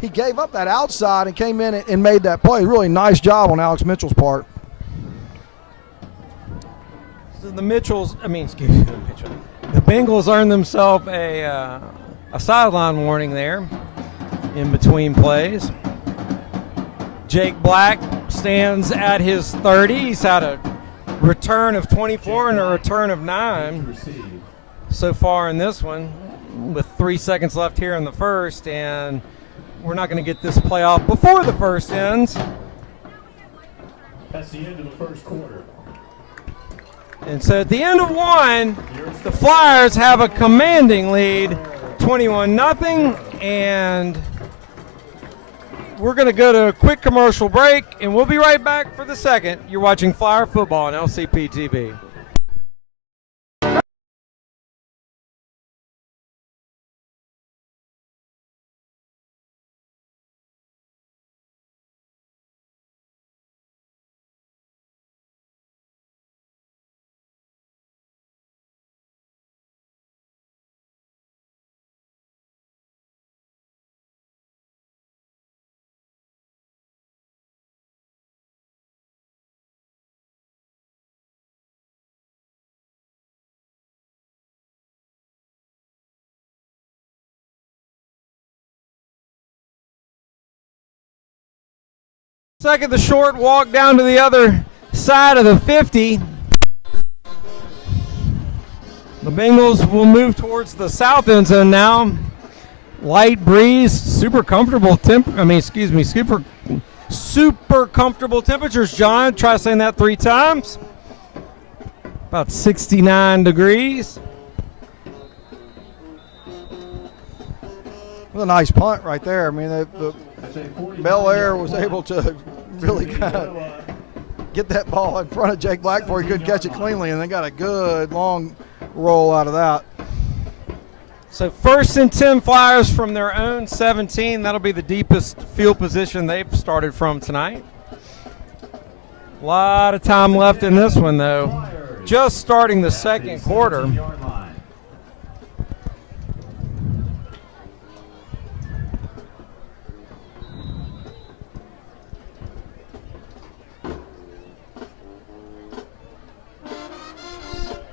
he gave up that outside and came in and made that play. Really nice job on Alex Mitchell's part. So the Bengals earned themselves a sideline warning there in between plays. Jake Black stands at his 30. He's had a return of 24 and a return of 9 so far in this one, with 3 seconds left here in the first, and we're not going to get this play off before the first ends. That's the end of the first quarter. And so at the end of 1, the Flyers have a commanding lead, 21-0, and we're going to go to a quick commercial break, and we'll be right back for the second. You're watching Flyer Football on LCP TV. Second, the short walk down to the other side of the 50. The Bengals will move towards the south end zone now. Light breeze, super comfortable super comfortable temperatures, John. Try saying that 3 times. About 69 degrees. It was a nice punt right there. I mean, the Belaire was able to really kind of get that ball in front of Jake Black before he could catch it cleanly, and they got a good long roll out of that. So 1st and 10 Flyers from their own 17. That'll be the deepest field position they've started from tonight. A lot of time left in this one, though. Just starting the second quarter.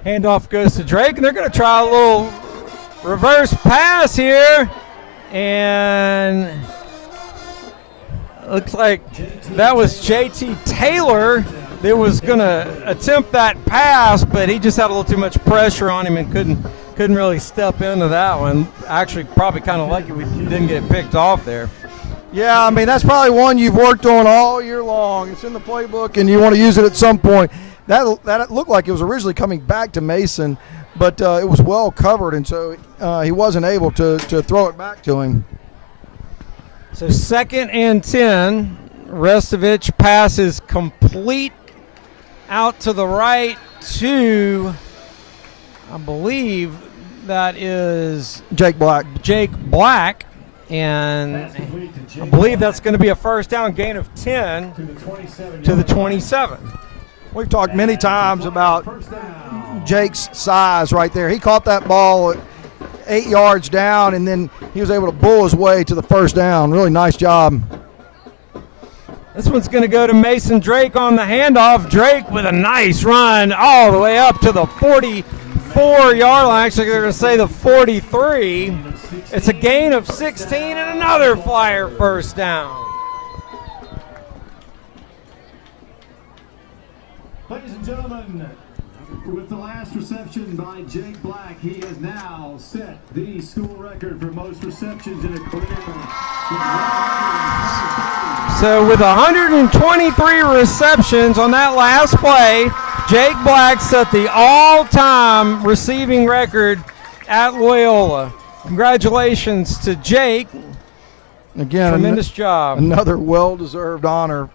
Handoff goes to Drake, and they're going to try a little reverse pass here, and looks like that was JT Taylor that was going to attempt that pass, but he just had a little too much pressure on him and couldn't really step into that one. Actually, probably kind of lucky we didn't get picked off there. Yeah, I mean, that's probably one you've worked on all year long. It's in the playbook, and you want to use it at some point. That looked like it was originally coming back to Mason, but it was well covered, and so he wasn't able to throw it back to him. So 2nd and 10. Restovich passes complete out to the right to, I believe that is Jake Black. And I believe that's going to be a first down, gain of 10 to the 27. We've talked many times about Jake's size right there. He caught that ball at 8 yards down, and then he was able to bull his way to the first down. Really nice job. This one's going to go to Mason Drake on the handoff. Drake with a nice run all the way up to the 44-yard line. Actually, they're going to say the 43. It's a gain of 16 and another Flyer first down. Ladies and gentlemen, with the last reception by Jake Black, he has now set the school record for most receptions in a career. So with 123 receptions on that last play, Jake Black set the all-time receiving record at Loyola. Congratulations to Jake. Again, tremendous job. Another well-deserved honor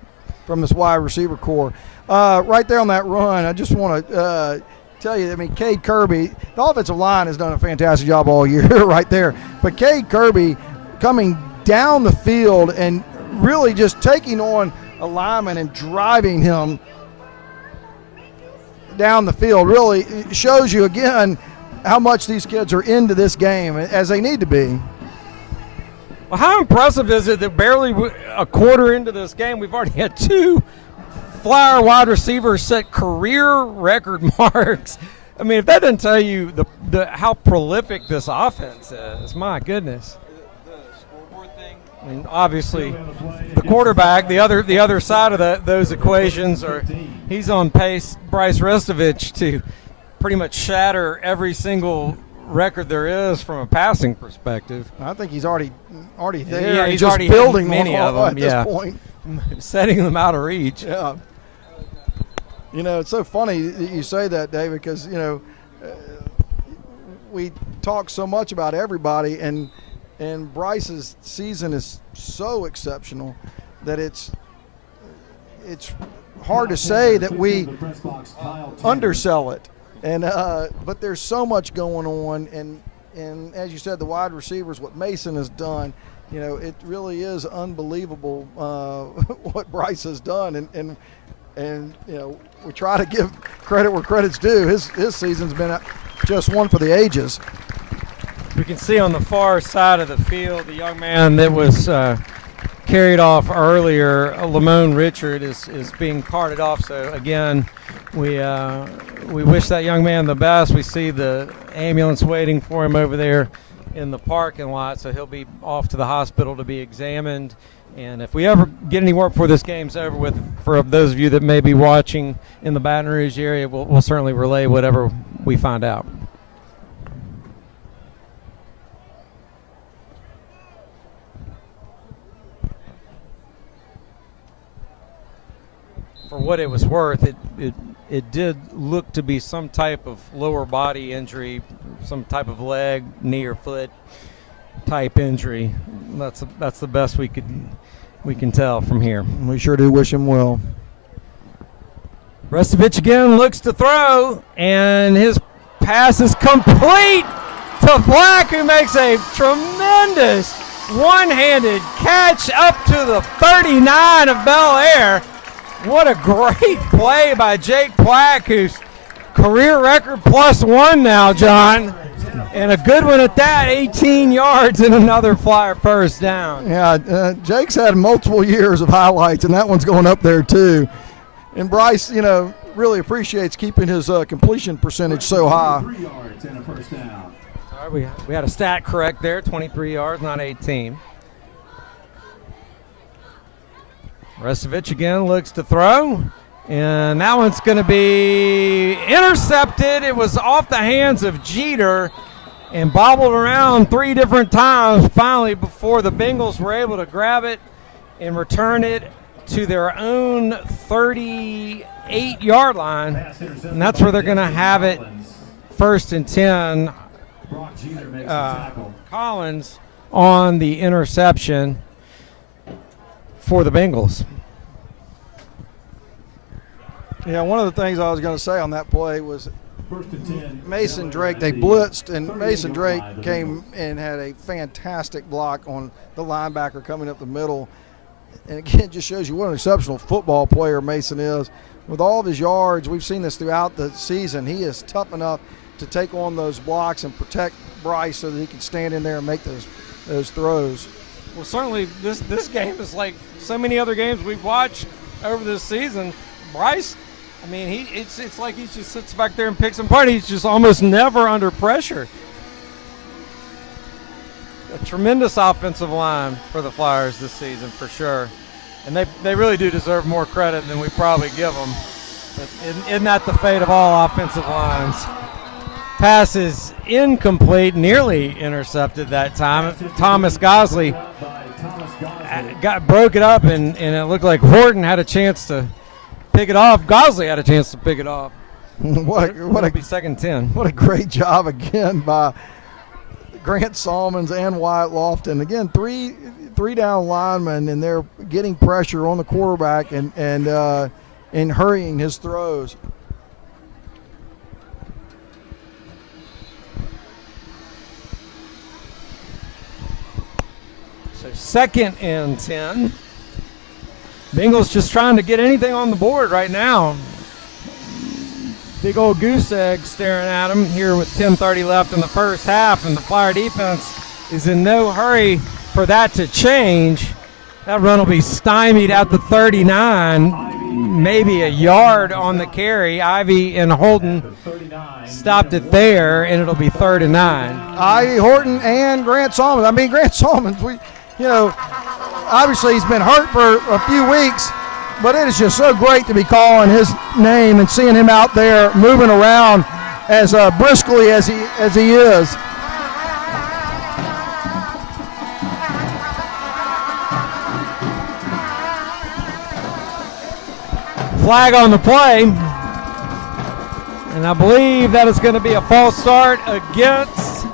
from this wide receiver core. Right there on that run, I just want to tell you, I mean, Cade Kirby, the offensive line has done a fantastic job all year right there. But Cade Kirby coming down the field and really just taking on a lineman and driving him down the field really shows you again how much these kids are into this game, as they need to be. Well, how impressive is it that barely a quarter into this game, we've already had two Flyer wide receivers set career record marks. I mean, if that doesn't tell you the how prolific this offense is, my goodness. The scoreboard thing. I mean, obviously, the quarterback, the other side of those equations are, he's on pace, Bryce Restovich, to pretty much shatter every single record there is from a passing perspective. I think he's already there. Yeah, he's just already building many of them. at this point. Setting them out of reach. Yeah. You know, it's so funny that you say that, Dave, because, you know, we talk so much about everybody, and Bryce's season is so exceptional that it's hard to say that we undersell it. And but there's so much going on, and as you said, the wide receivers, what Mason has done, you know, it really is unbelievable what Bryce has done, and you know, we try to give credit where credit's due. His season's been just one for the ages. We can see on the far side of the field the young man that was carried off earlier, Lamone Richard, is being carted off. So again, we wish that young man the best. We see the ambulance waiting for him over there in the parking lot, so he'll be off to the hospital to be examined. And if we ever get any word before this game's over with, for those of you that may be watching in the Baton Rouge area, we'll certainly relay whatever we find out. For what it was worth, it did look to be some type of lower body injury, some type of leg, knee, or foot type injury. That's the best we can tell from here. We sure do wish him well. Restovich again looks to throw, and his pass is complete to Black, who makes a tremendous one-handed catch up to the 39 of Belaire. What a great play by Jake Black, who's career record +1 now, John. And a good one at that, 18 yards and another Flyer first down. Yeah, Jake's had multiple years of highlights, and that one's going up there too. And Bryce, you know, really appreciates keeping his completion percentage so high. 3 yards and a first down. Sorry, we had a stat correct there, 23 yards, not 18. Restovich again looks to throw, and that one's going to be intercepted. It was off the hands of Jeter and bobbled around 3 different times finally before the Bengals were able to grab it and return it to their own 38-yard line, and that's where they're going to have it, 1st and 10. Collins on the interception for the Bengals. Yeah, one of the things I was going to say on that play was Mason Drake, they blitzed, and Mason Drake came and had a fantastic block on the linebacker coming up the middle. And again, it just shows you what an exceptional football player Mason is. With all of his yards, we've seen this throughout the season, he is tough enough to take on those blocks and protect Bryce so that he can stand in there and make those throws. Well, certainly this game is like so many other games we've watched over this season. Bryce, I mean, it's like he just sits back there and picks them apart. He's just almost never under pressure. A tremendous offensive line for the Flyers this season, for sure. And they really do deserve more credit than we probably give them. But isn't that the fate of all offensive lines? Pass is incomplete, nearly intercepted that time. Thomas Gosley broke it up, and it looked like Horton had a chance to pick it off. Gosley had a chance to pick it off. What a be second 10. What a great job again by Grant Salmons and Wyatt Lofton. Again, three down linemen, and they're getting pressure on the quarterback and hurrying his throws. So second and 10. Bengals just trying to get anything on the board right now. Big old goose egg staring at them here with 10:30 left in the first half, and the Flyer defense is in no hurry for that to change. That run will be stymied at the 39, maybe a yard on the carry. Ivy and Holden stopped it there, and it'll be 3rd and 9. Ivy, Horton, and Grant Salmons. I mean, Grant Salmons, obviously he's been hurt for a few weeks, but it is just so great to be calling his name and seeing him out there moving around as briskly as he is. Flag on the play, and I believe that is going to be a false start against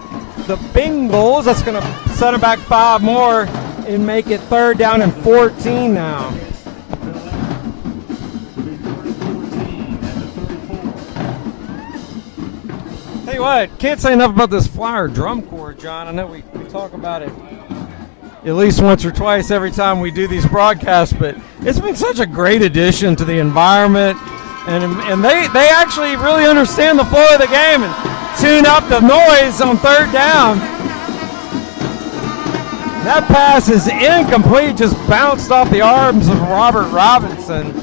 the Bengals. That's going to set them back 5 more and make it 3rd down and 14 now. Tell you what, can't say enough about this Flyer drum corps, John. I know we talk about it at least once or twice every time we do these broadcasts, but it's been such a great addition to the environment, and they actually really understand the flow of the game and tune up the noise on 3rd down. That pass is incomplete, just bounced off the arms of Robert Robinson.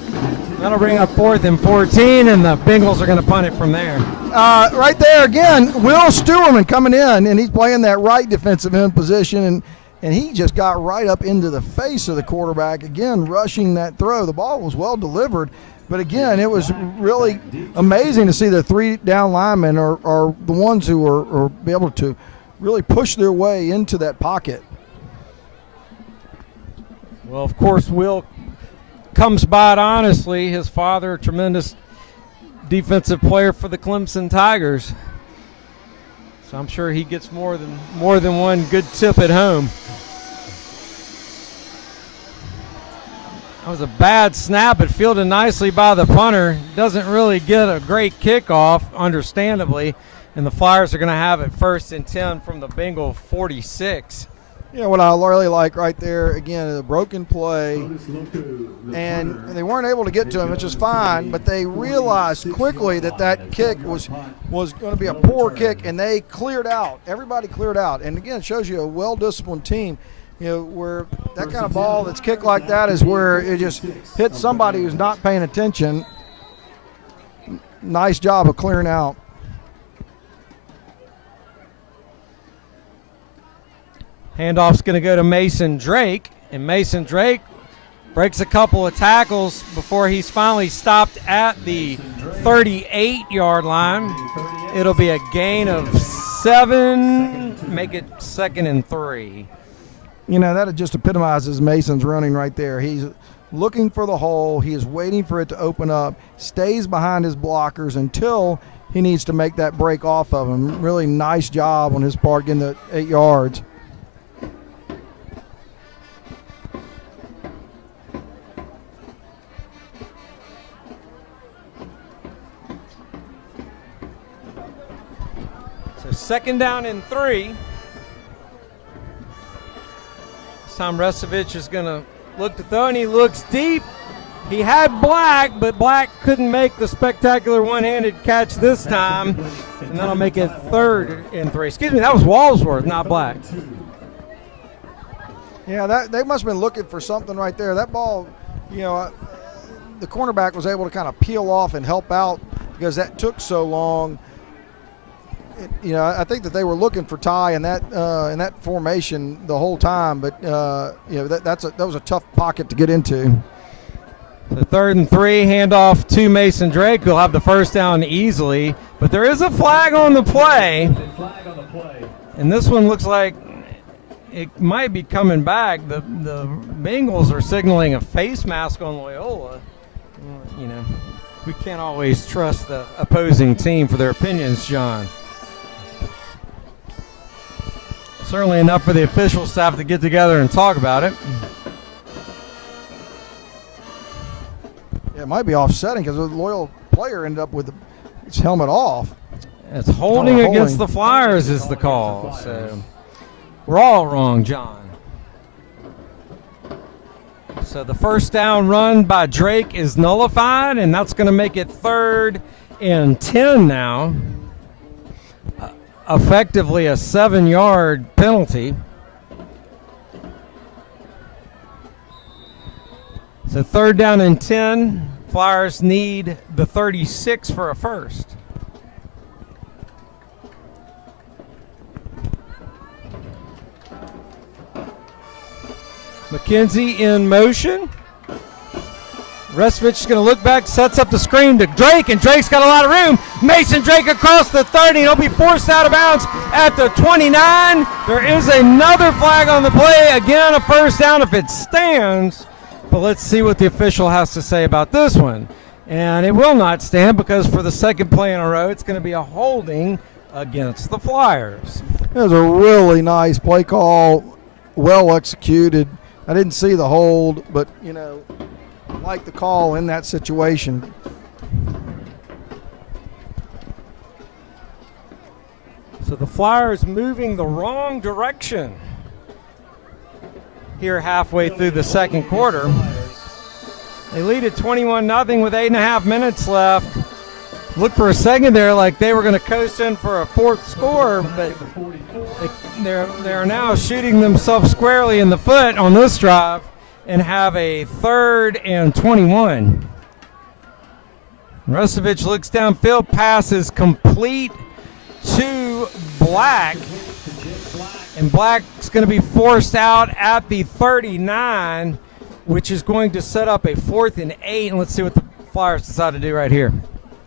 That'll bring up 4th and 14, and the Bengals are going to punt it from there. Right there again, Will Stewerman coming in, and he's playing that right defensive end position, and he just got right up into the face of the quarterback, again, rushing that throw. The ball was well delivered, but again, it was really amazing to see the 3 down linemen are the ones who are be able to really push their way into that pocket. Well, of course, Will comes by it honestly. His father, a tremendous defensive player for the Clemson Tigers. So I'm sure he gets more than one good tip at home. That was a bad snap, but fielded nicely by the punter. Doesn't really get a great kickoff, understandably, and the Flyers are going to have it 1st and 10 from the Bengal 46. You know what I really like right there, again, a broken play, and they weren't able to get to him, which is fine, but they realized quickly that kick was going to be a poor kick, and they cleared out. Everybody cleared out, and again, it shows you a well-disciplined team, where that kind of ball that's kicked like that is where it just hits somebody who's not paying attention. Nice job of clearing out. Handoff's going to go to Mason Drake, and Mason Drake breaks a couple of tackles before he's finally stopped at the 38-yard line. It'll be a gain of 7, make it 2nd and 3. That just epitomizes Mason's running right there. He's looking for the hole. He is waiting for it to open up, stays behind his blockers until he needs to make that break off of him. Really nice job on his part getting the 8 yards. So 2nd down and 3. This time Resevich is going to look to throw, and he looks deep. He had Black, but Black couldn't make the spectacular one-handed catch this time, and that'll make it 3rd and 3. Excuse me, that was Walsworth, not Black. Yeah, they must have been looking for something right there. That ball, the cornerback was able to kind of peel off and help out because that took so long. I think that they were looking for Ty in that formation the whole time, but that was a tough pocket to get into. The 3rd and 3, handoff to Mason Drake, who'll have the first down easily. But there is a flag on the play. And this one looks like it might be coming back. The Bengals are signaling a face mask on Loyola. You know, we can't always trust the opposing team for their opinions, John. Certainly enough for the official staff to get together and talk about it. Yeah, it might be offsetting because the Loyola player ended up with his helmet off. It's holding against the Flyers is the call. So we're all wrong, John. So the first down run by Drake is nullified, and that's going to make it 3rd and 10 now. Effectively a 7-yard penalty. So 3rd down and 10. Flyers need the 36 for a first. McKenzie in motion. Restovich is going to look back, sets up the screen to Drake, and Drake's got a lot of room. Mason Drake across the 30, and he'll be forced out of bounds at the 29. There is another flag on the play. Again, a first down if it stands. But let's see what the official has to say about this one. And it will not stand because for the second play in a row, it's going to be a holding against the Flyers. It was a really nice play call, well executed. I didn't see the hold, but, you know, I like the call in that situation. So the Flyers moving the wrong direction here halfway through the second quarter. They lead at 21-0 with 8.5 minutes left. Look for a second there like they were going to coast in for a fourth score, but they're now shooting themselves squarely in the foot on this drive and have a 3rd and 21. Restovich looks downfield, pass is complete to Black, and Black's going to be forced out at the 39, which is going to set up a 4th and 8, and let's see what the Flyers decide to do right here.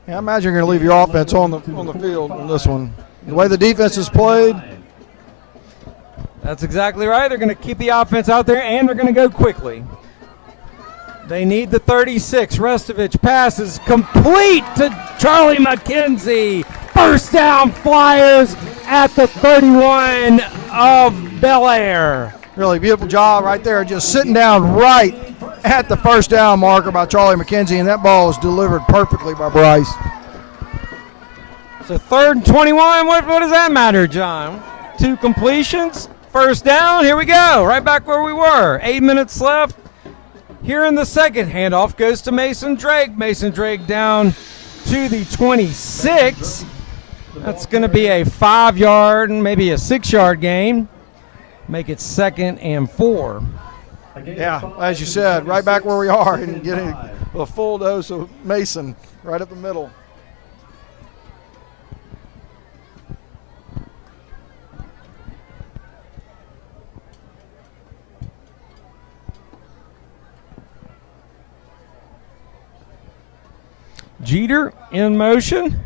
Yeah, I imagine you're going to leave your offense on the field on this one. The way the defense is played. That's exactly right. They're going to keep the offense out there, and they're going to go quickly. They need the 36. Restovich passes complete to Charlie McKenzie. First down, Flyers at the 31 of Belaire. Really beautiful job right there, just sitting down right at the first down marker by Charlie McKenzie, and that ball was delivered perfectly by Bryce. So 3rd and 21, what does that matter, John? 2 completions, first down, here we go, right back where we were. 8 minutes left. Here in the second, handoff goes to Mason Drake. Mason Drake down to the 26. That's going to be a 5-yard and maybe a 6-yard gain. Make it 2nd and 4. Yeah, as you said, right back where we are and getting a full dose of Mason right up the middle. Jeter in motion.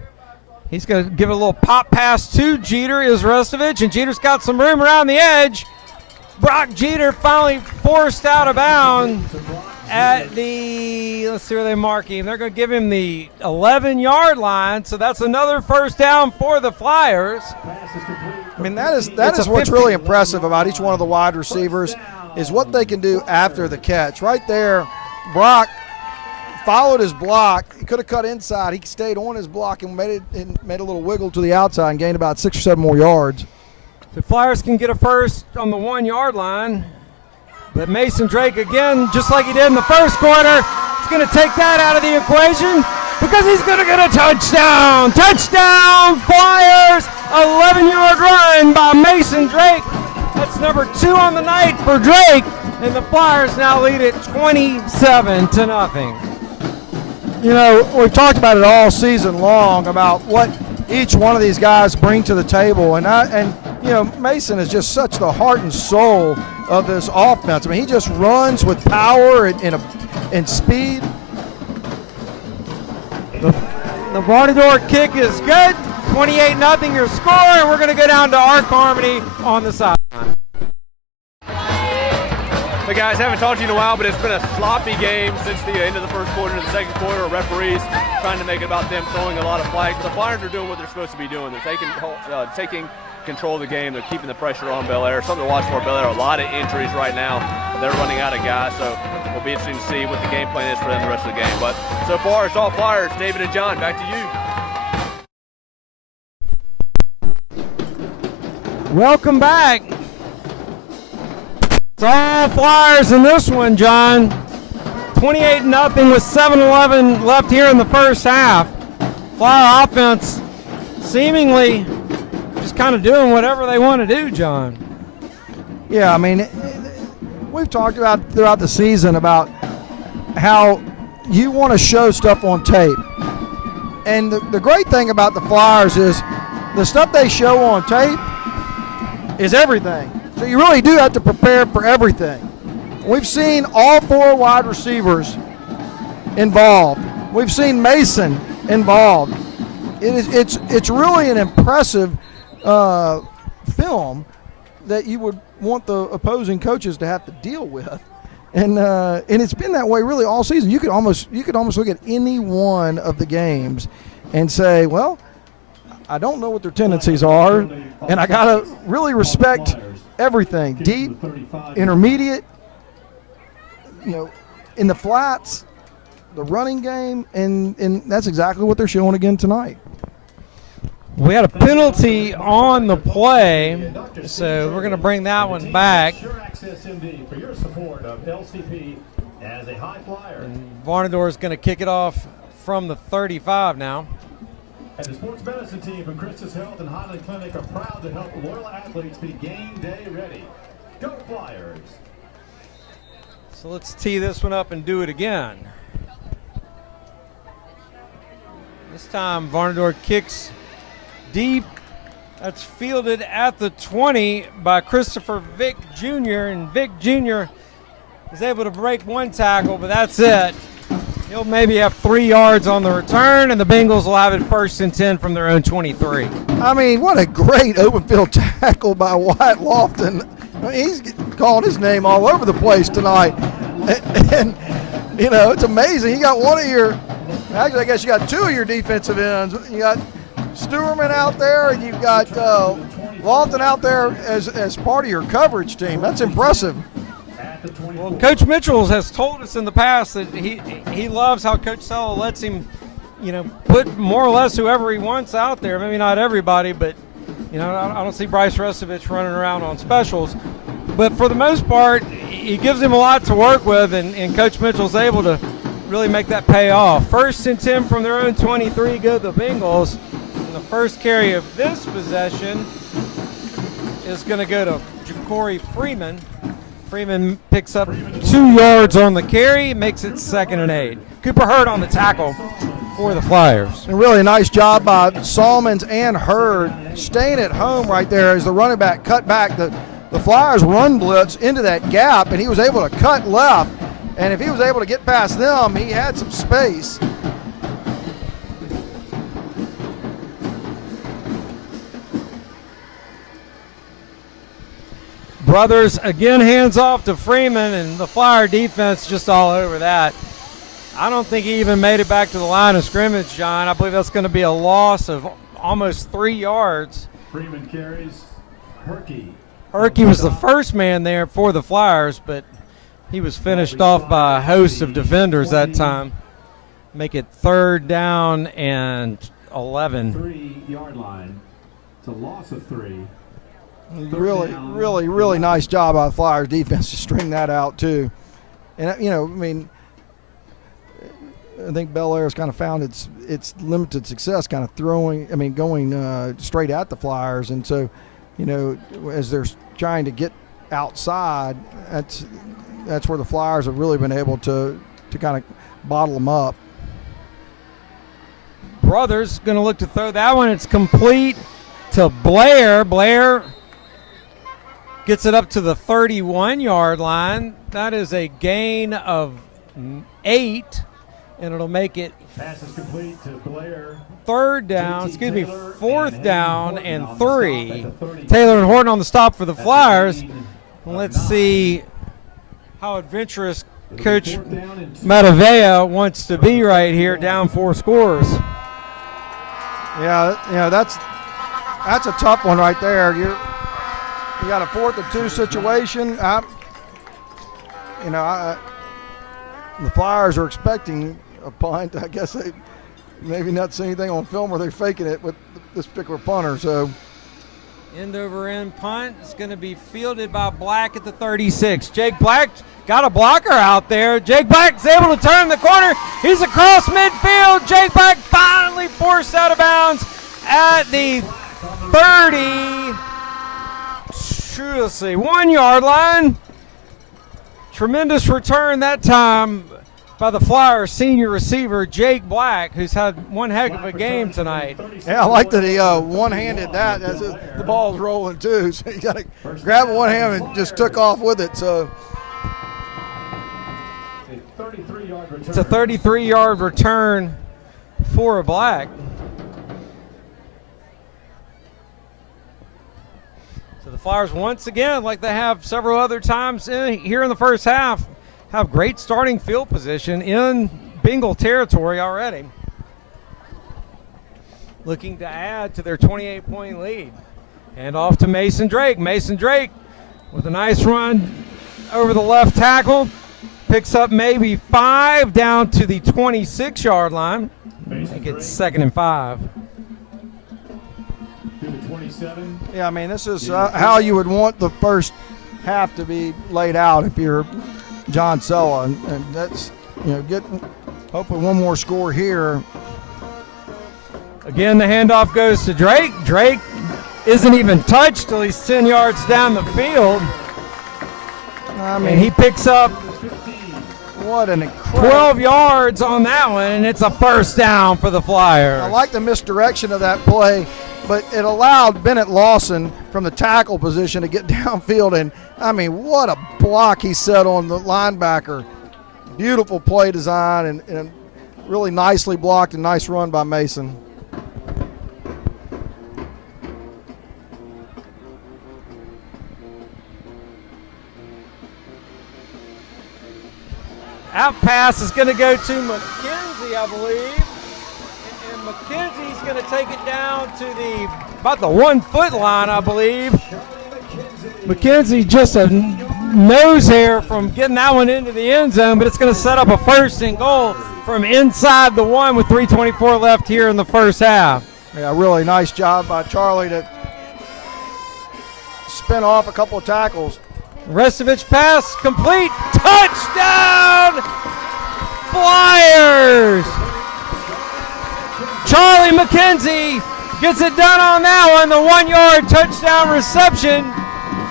He's going to give a little pop pass to Jeter is Restovich, and Jeter's got some room around the edge. Brock Jeter finally forced out of bounds at the, let's see where they mark him. They're going to give him the 11-yard line, so that's another first down for the Flyers. I mean, that is what's really impressive about each one of the wide receivers is what they can do after the catch. Right there, Brock followed his block. He could have cut inside. He stayed on his block and made a little wiggle to the outside and gained about 6 or 7 more yards. The Flyers can get a first on the 1-yard line, but Mason Drake again, just like he did in the first quarter, is going to take that out of the equation because he's going to get a touchdown. Touchdown, Flyers! 11-yard run by Mason Drake. That's number 2 on the night for Drake, and the Flyers now lead it 27-0. You know, we've talked about it all season long about what each one of these guys bring to the table, and you know, Mason is just such the heart and soul of this offense. I mean, he just runs with power and speed. The Varnador kick is good. 28-0 your score, and we're going to go down to Art Carmody on the sideline. Hey guys, haven't talked to you in a while, but it's been a sloppy game since the end of the first quarter to the second quarter. Referees trying to make it about them throwing a lot of flags. The Flyers are doing what they're supposed to be doing. They're taking control of the game. They're keeping the pressure on Belaire. Something to watch for Belaire. A lot of injuries right now. They're running out of guys, so it'll be interesting to see what the game plan is for them the rest of the game. But so far, it's all Flyers. David and John, back to you. Welcome back. It's all Flyers in this one, John. 28-0 with 7:11 left here in the first half. Flyer offense seemingly just kind of doing whatever they want to do, John. Yeah, I mean, we've talked about throughout the season about how you want to show stuff on tape. And the great thing about the Flyers is the stuff they show on tape is everything. So you really do have to prepare for everything. We've seen all 4 wide receivers involved. We've seen Mason involved. It's really an impressive film that you would want the opposing coaches to have to deal with. And it's been that way really all season. You could almost look at any one of the games and say, well, I don't know what their tendencies are, and I got to really respect everything. Deep, intermediate, in the flats, the running game, and that's exactly what they're showing again tonight. We had a penalty on the play, so we're going to bring that one back. And Varnador is going to kick it off from the 35 now. And the sports medicine team from Christus Health and Highland Clinic are proud to help Loyola athletes be game day ready. Go Flyers! So let's tee this one up and do it again. This time Varnador kicks deep. That's fielded at the 20 by Christopher Vick Jr. And Vick Jr. is able to break one tackle, but that's it. He'll maybe have 3 yards on the return, and the Bengals will have it 1st and 10 from their own 23. I mean, what a great open field tackle by Wyatt Lofton. I mean, he's calling his name all over the place tonight. And it's amazing. You got actually, I guess you got 2 of your defensive ends. You got Stewerman out there, and you've got Lofton out there as part of your coverage team. That's impressive. Well, Coach Mitchell has told us in the past that he loves how Coach Sella lets him, put more or less whoever he wants out there. Maybe not everybody, but, I don't see Bryce Restovich running around on specials. But for the most part, he gives him a lot to work with, and Coach Mitchell's able to really make that pay off. 1st and 10 from their own 23 go the Bengals. And the first carry of this possession is going to go to Ja'Cory Freeman. Freeman picks up 2 yards on the carry, makes it 2nd and 8. Cooper Hurd on the tackle for the Flyers. A really nice job by Salmons and Hurd staying at home right there as the running back cut back. The Flyers run blitz into that gap, and he was able to cut left. And if he was able to get past them, he had some space. Brothers again hands off to Freeman, and the Flyer defense just all over that. I don't think he even made it back to the line of scrimmage, John. I believe that's going to be a loss of almost 3 yards. Freeman carries Herky. Herky was the first man there for the Flyers, but he was finished off by a host of defenders that time. Make it 3rd down and 11. 3-yard line. It's a loss of 3. Really nice job by the Flyers defense to string that out too. And I think Belaire's kind of found its limited success kind of going straight at the Flyers. And so, as they're trying to get outside, that's where the Flyers have really been able to kind of bottle them up. Brothers going to look to throw that one. It's complete to Belaire. Belaire gets it up to the 31-yard line. That is a gain of 8. and it'll make it Pass is complete to Belaire. fourth down and 3. Taylor and Horton on the stop for the Flyers. Let's see how adventurous Coach Matavea wants to be right here, down 4 scores. Yeah, that's a tough one right there. You got a 4th and 2 situation. The Flyers are expecting a punt. I guess they maybe not see anything on film, or they're faking it with this particular punter. So end over end punt is going to be fielded by Black at the 36. Jake Black got a blocker out there. Jake Black's able to turn the corner. He's across midfield. Jake Black finally forced out of bounds at the 1 yard line. Tremendous return that time by the Flyers senior receiver Jake Black, who's had one heck of a game tonight. Yeah, I like that he one-handed that as the ball's rolling too. So you got to grab it one hand and just took off with it. So it's a 33-yard return for a Black. So the Flyers once again, like they have several other times here in the first half, have great starting field position in Bengal territory already. Looking to add to their 28-point lead. And off to Mason Drake. Mason Drake with a nice run over the left tackle. Picks up maybe 5 down to the 26-yard line. Make it 2nd and 5. Yeah, I mean, this is how you would want the first half to be laid out if you're John Sella, and that's, get hopefully one more score here. Again, the handoff goes to Drake. Drake isn't even touched till he's 10 yards down the field. I mean, and he picks up what an incredible 12 yards on that one, and it's a first down for the Flyers. I like the misdirection of that play, but it allowed Bennett Lawson from the tackle position to get downfield, and I mean, what a block he set on the linebacker. Beautiful play design and really nicely blocked and nice run by Mason. Out pass is going to go to McKenzie, I believe. And McKenzie's going to take it down to about the 1-foot line, I believe. McKenzie just a nose hair from getting that one into the end zone, but it's going to set up a 1st and goal from inside the 1 with 3:24 left here in the first half. Yeah, really nice job by Charlie to spin off a couple of tackles. Restovich pass complete. Touchdown Flyers! Charlie McKenzie gets it done on that one. The 1-yard touchdown reception,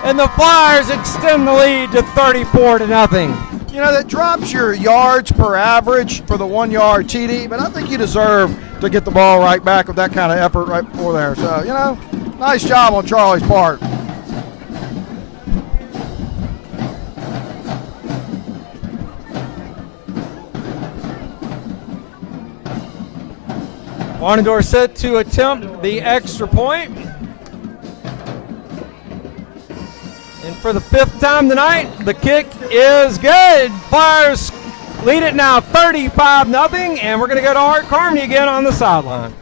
and the Flyers extend the lead to 34-0. That drops your yards per average for the 1-yard TD, but I think you deserve to get the ball right back with that kind of effort right before there. So, nice job on Charlie's part. Barnador set to attempt the extra point. And for the 5th time tonight, the kick is good. Flyers lead it now 35-0, and we're going to go to Art Carmody again on the sideline.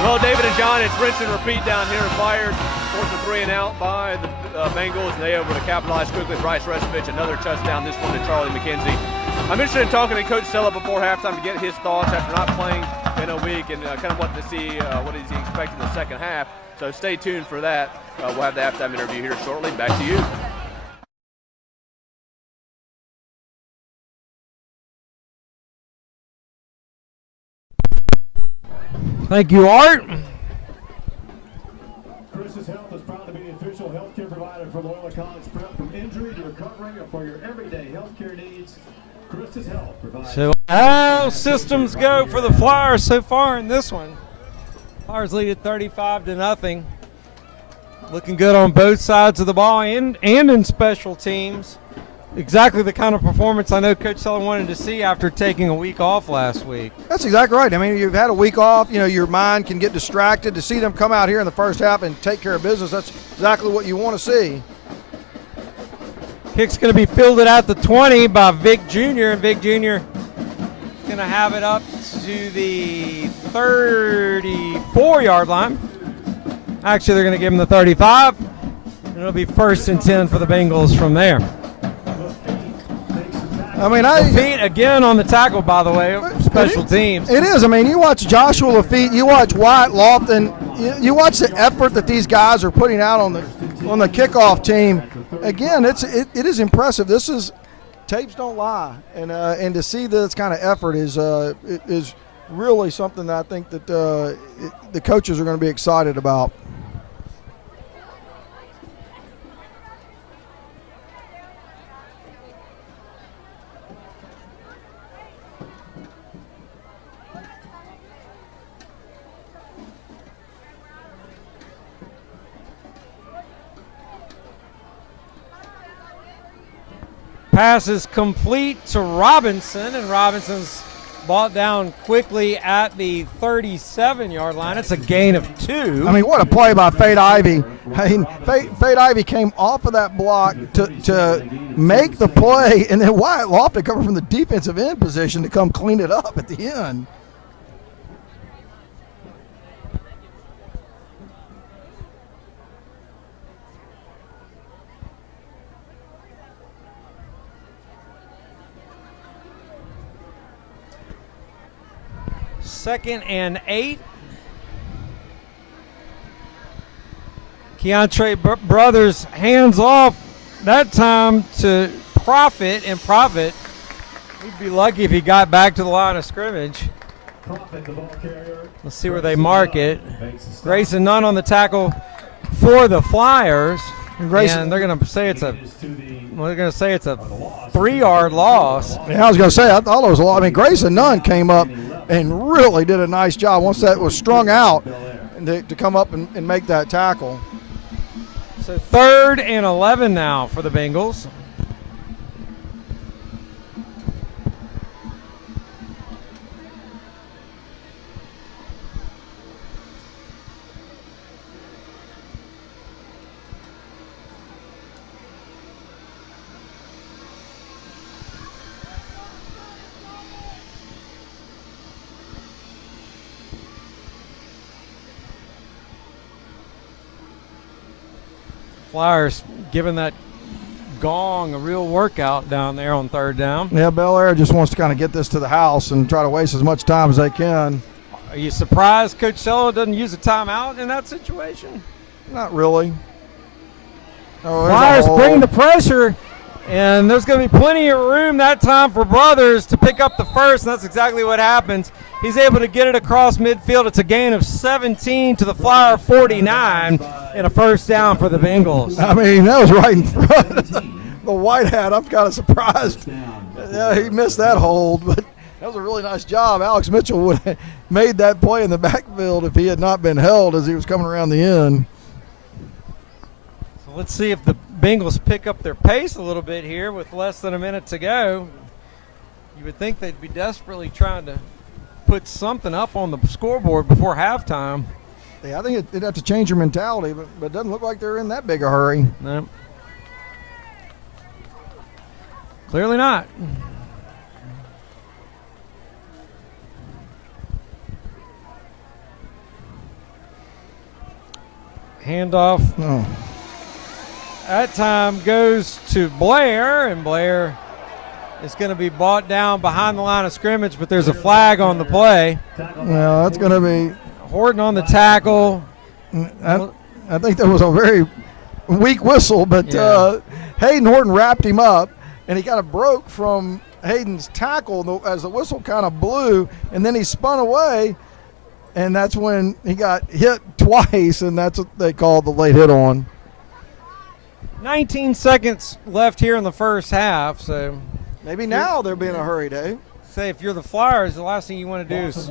Well, David and John, it's rinse and repeat down here. Flyers forced a 3 and out by the Bengals, and they able to capitalize quickly. Bryce Restovich, another touchdown, this one to Charlie McKenzie. I'm interested in talking to Coach Sella before halftime to get his thoughts after not playing in a week and kind of what to see, what is he expecting in the second half. So stay tuned for that. We'll have the halftime interview here shortly. Back to you. Thank you, Art. Chris's Health is proud to be the official healthcare provider for Loyola College Prep. From injury to recovery or for your everyday healthcare needs, Chris's Health provides. So all systems go for the Flyers so far in this one. Flyers lead at 35-0. Looking good on both sides of the ball and in special teams. exactly the kind of performance I know Coach Sullivan wanted to see after taking a week off last week. That's exactly right. I mean, you've had a week off. You know, your mind can get distracted. To see them come out here in the first half and take care of business, that's exactly what you want to see. Kick's going to be fielded at the 20 by Vic Jr., and Vic Jr. is going to have it up to the 34-yard line. Actually, they're going to give him the 35, and it'll be 1st and 10 for the Bengals from there. I mean, Lafitte again on the tackle, by the way, special teams. It is. I mean, you watch Joshua Lafitte, you watch Wyatt Lofton, you watch the effort that these guys are putting out on the kickoff team. Again, it is impressive. This is tapes don't lie, and to see this kind of effort is really something that I think that the coaches are going to be excited about. Pass is complete to Robinson, and Robinson's brought down quickly at the 37-yard line. It's a gain of 2. I mean, what a play by Fade Ivy. I mean, Fade Ivy came off of that block to make the play, and then Wyatt Lofton coming from the defensive end position to come clean it up at the end. Second and 8. Keontre Brothers hands off that time to Profit, and Profit, he'd be lucky if he got back to the line of scrimmage. Let's see where they mark it. Grayson Nunn on the tackle for the Flyers, and they're going to say it's a 3-yard loss. Yeah, I was going to say, I thought it was a lot. I mean, Grayson Nunn came up and really did a nice job once that was strung out and to come up and make that tackle. So 3rd and 11 now for the Bengals. Flyers giving that gong a real workout down there on 3rd down. Yeah, Belaire just wants to kind of get this to the house and try to waste as much time as they can. Are you surprised Coach Sullivan doesn't use a timeout in that situation? Not really. Oh, Flyers bring the pressure, and there's going to be plenty of room that time for Brothers to pick up the first, and that's exactly what happens. He's able to get it across midfield. It's a gain of 17 to the Flyer 49 and a 1st down for the Bengals. I mean, that was right in front. The white hat, I'm kind of surprised. Yeah, he missed that hold, but that was a really nice job. Alex Mitchell would have made that play in the backfield if he had not been held as he was coming around the end. So let's see if the Bengals pick up their pace a little bit here with less than a minute to go. You would think they'd be desperately trying to put something up on the scoreboard before halftime. Yeah, I think they'd have to change your mentality, but it doesn't look like they're in that big a hurry. No. Clearly not. Handoff. Oh. That time goes to Blair, and Blair is going to be brought down behind the line of scrimmage, but there's a flag on the play. Well, that's going to be Horton on the tackle. I think that was a very weak whistle, but Hayden Horton wrapped him up, and he kind of broke from Hayden's tackle as the whistle kind of blew, and then he spun away, and that's when he got hit twice, and that's what they called the late hit on. 19 seconds left here in the first half, so maybe now they'll be in a hurry, Dave. Say if you're the Flyers, the last thing you want to do is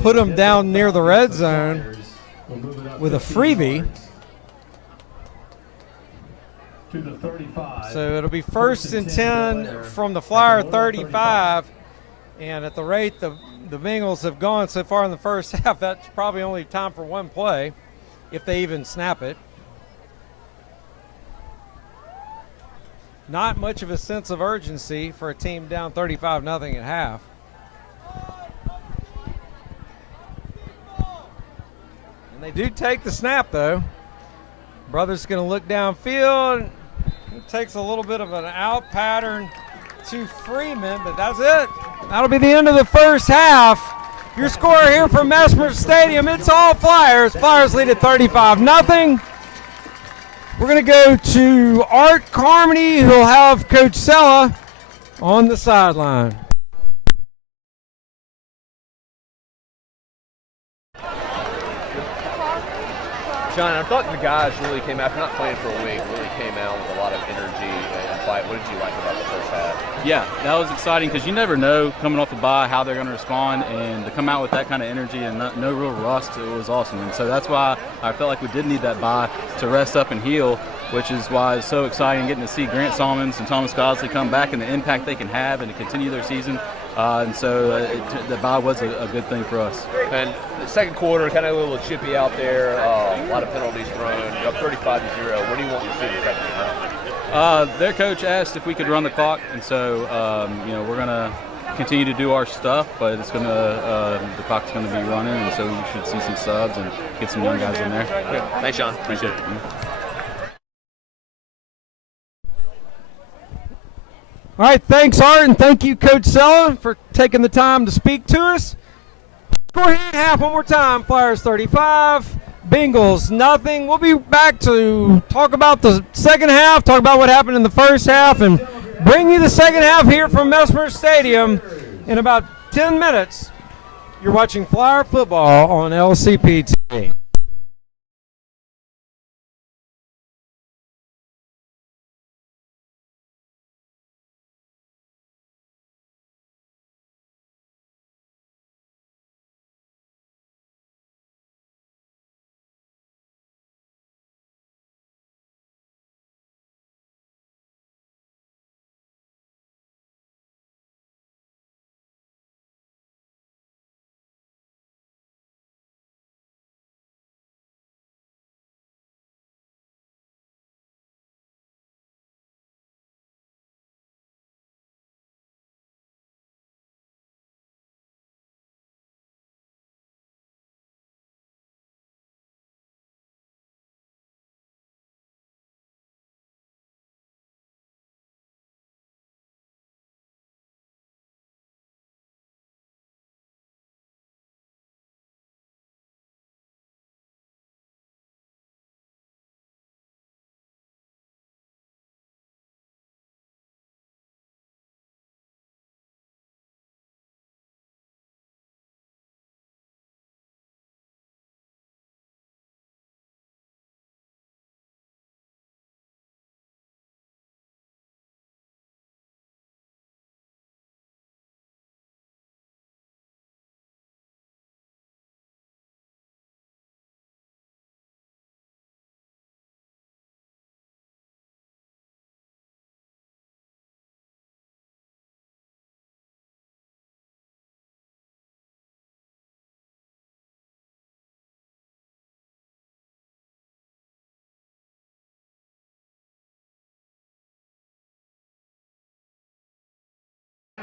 put them down near the red zone with a freebie. to the 35. So it'll be first and 10 from the Flyer 35. And at the rate the Bengals have gone so far in the first half, that's probably only time for one play, if they even snap it. Not much of a sense of urgency for a team down 35-0 at half. And they do take the snap, though. Brother's going to look downfield. It takes a little bit of an out pattern to Freeman, but that's it. That'll be the end of the first half. Your score here from Mesmer Stadium, it's all Flyers. Flyers lead at 35-0. We're going to go to Art Carmody, who'll have Coach Sella on the sideline. John, I thought the guys really came after not playing for a week, really came out with a lot of energy and fight. What did you like about the first half? Yeah, that was exciting because you never know coming off the bye how they're going to respond, and to come out with that kind of energy and no real rust, it was awesome. And so that's why I felt like we did need that bye to rest up and heal, which is why it's so exciting getting to see Grant Salmons and Thomas Gosley come back and the impact they can have and to continue their season. And so the bye was a good thing for us. And the second quarter, kind of a little chippy out there, a lot of penalties thrown. You're up 35-0. What do you want to see in the second half? Their coach asked if we could run the clock, and so we're going to continue to do our stuff, but it's going to the clock's going to be running, and so we should see some subs and get some young guys in there. Good. Thanks, Sean. Appreciate it. All right, thanks, Art, and thank you, Coach Sella, for taking the time to speak to us. Score here at half one more time. Flyers 35, Bengals nothing. We'll be back to talk about the second half, talk about what happened in the first half, and bring you the second half here from Mesmer Stadium in about 10 minutes. You're watching Flyer football on LCP TV.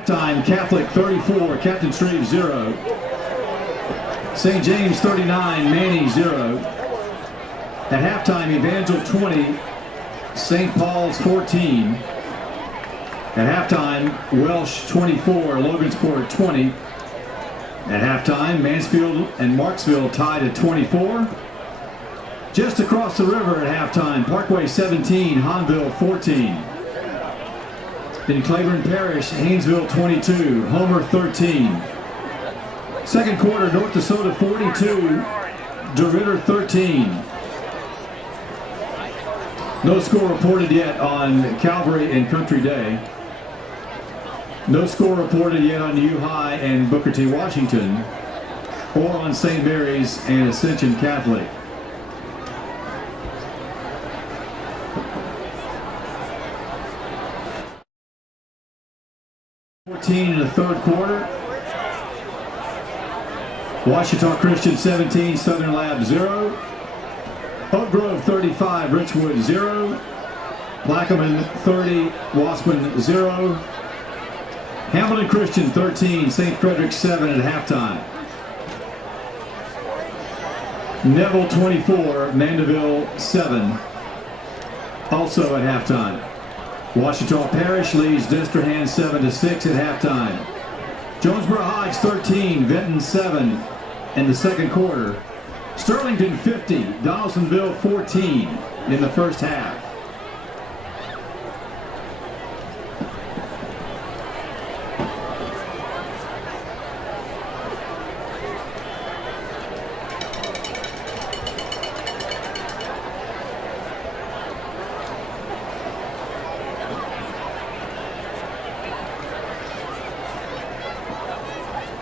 Time Catholic 34, Captain Shreve 0. St. James 39, Manny 0. At halftime, Evangel 20, St. Paul's 14. At halftime, Welsh 24, Logansport 20. At halftime, Mansfield and Marksville tied at 24. Just across the river at halftime, Parkway 17, Hanville 14. In Claiborne Parish, Haynesville 22, Homer 13. Second quarter, North Dakota 42, DeRitter 13. No score reported yet on Calvary and Country Day. No score reported yet on U High and Booker T. Washington, or on St. Mary's and Ascension Catholic. 14 in the third quarter. Washita Christian 17, Southern Lab 0. Oak Grove 35, Richwood 0. Plaquemine 30, Waspin 0. Hamilton Christian 13, St. Frederick 7 at halftime. Neville 24, Mandeville 7, also at halftime. Washita Parish leads Destrehan 7-6 at halftime. Jonesboro Heights 13, Benton 7 in the second quarter. Sterlington 50, Donaldsonville 14 in the first half.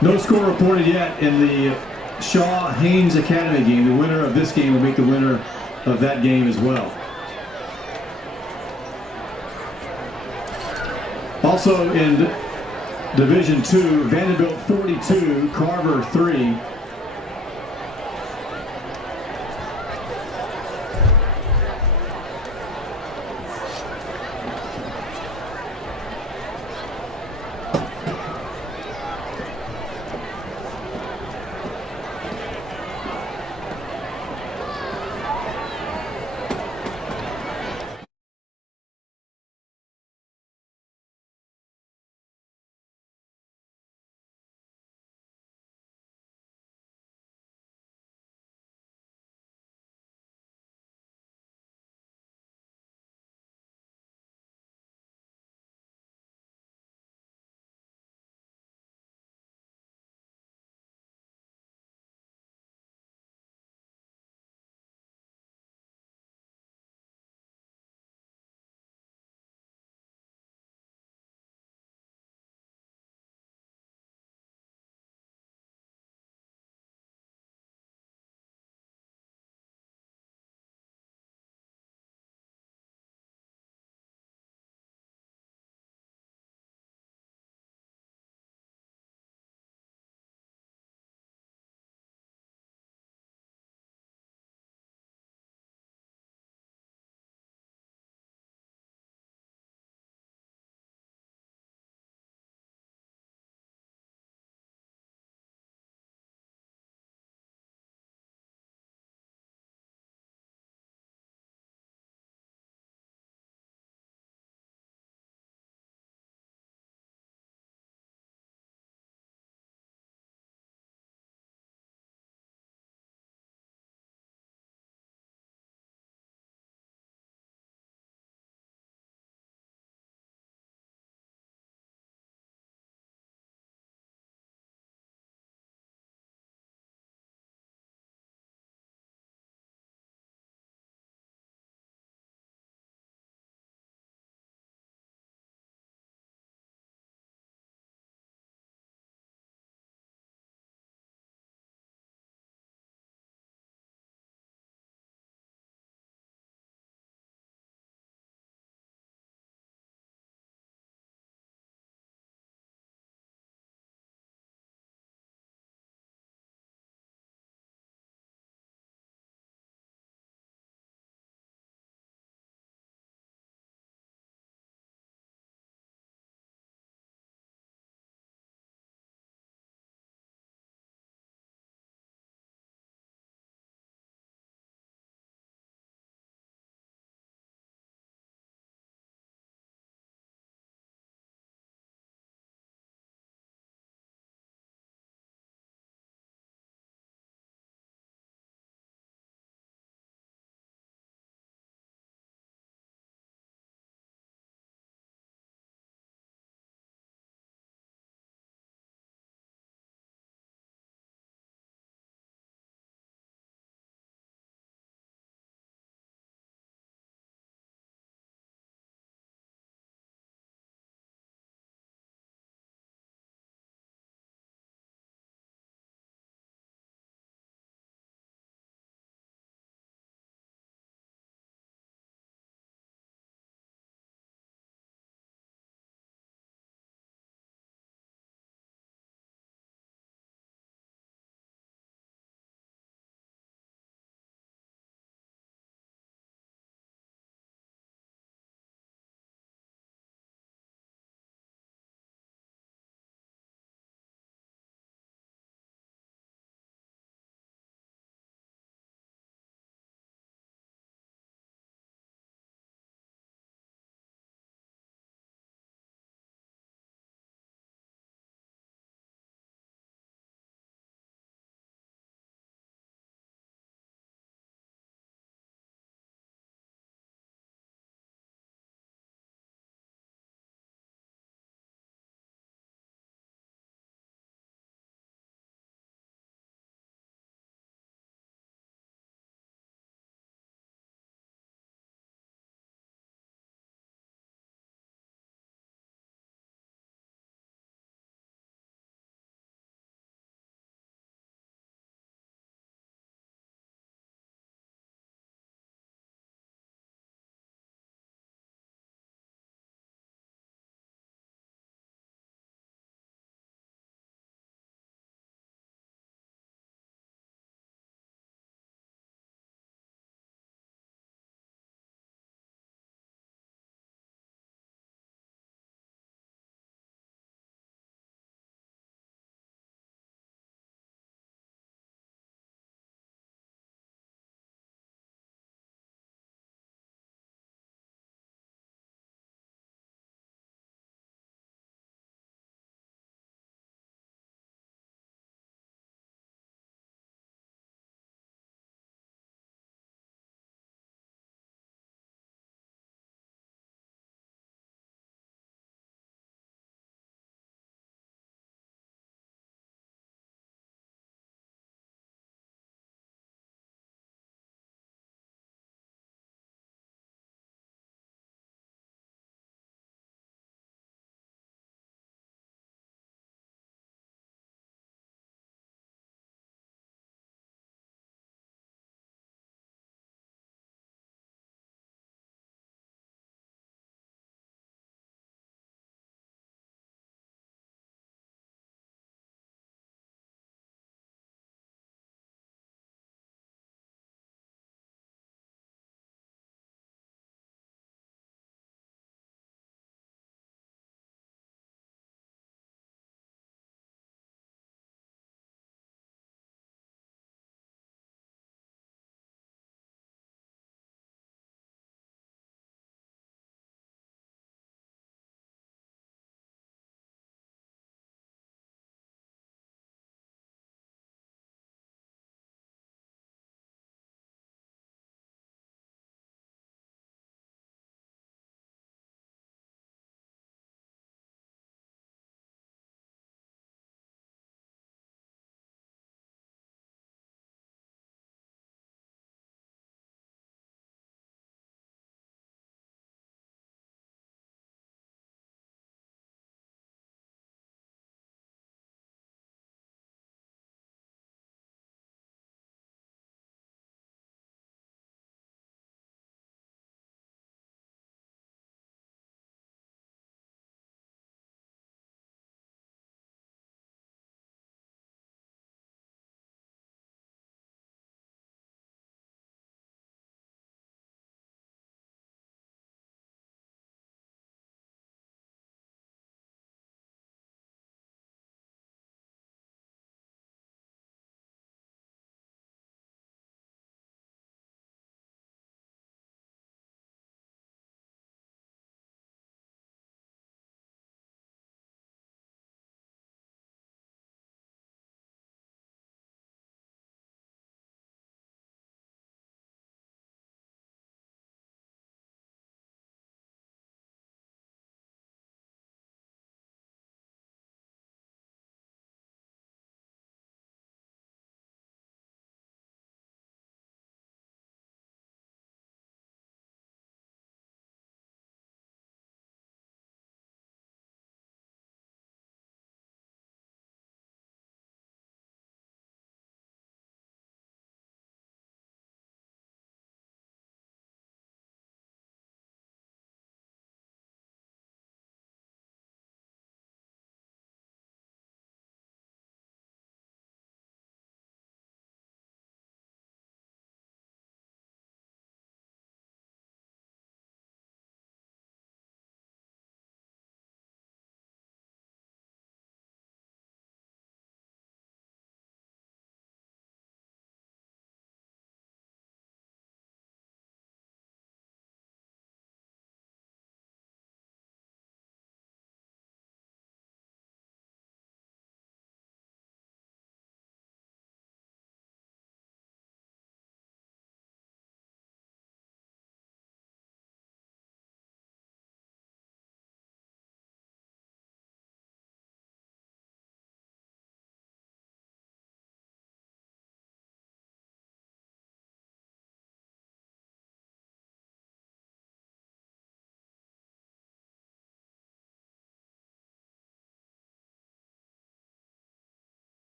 No score reported yet in the Shaw-Haynes Academy game. The winner of this game will meet the winner of that game as well. Also in Division II, Vanderbilt 42, Carver 3.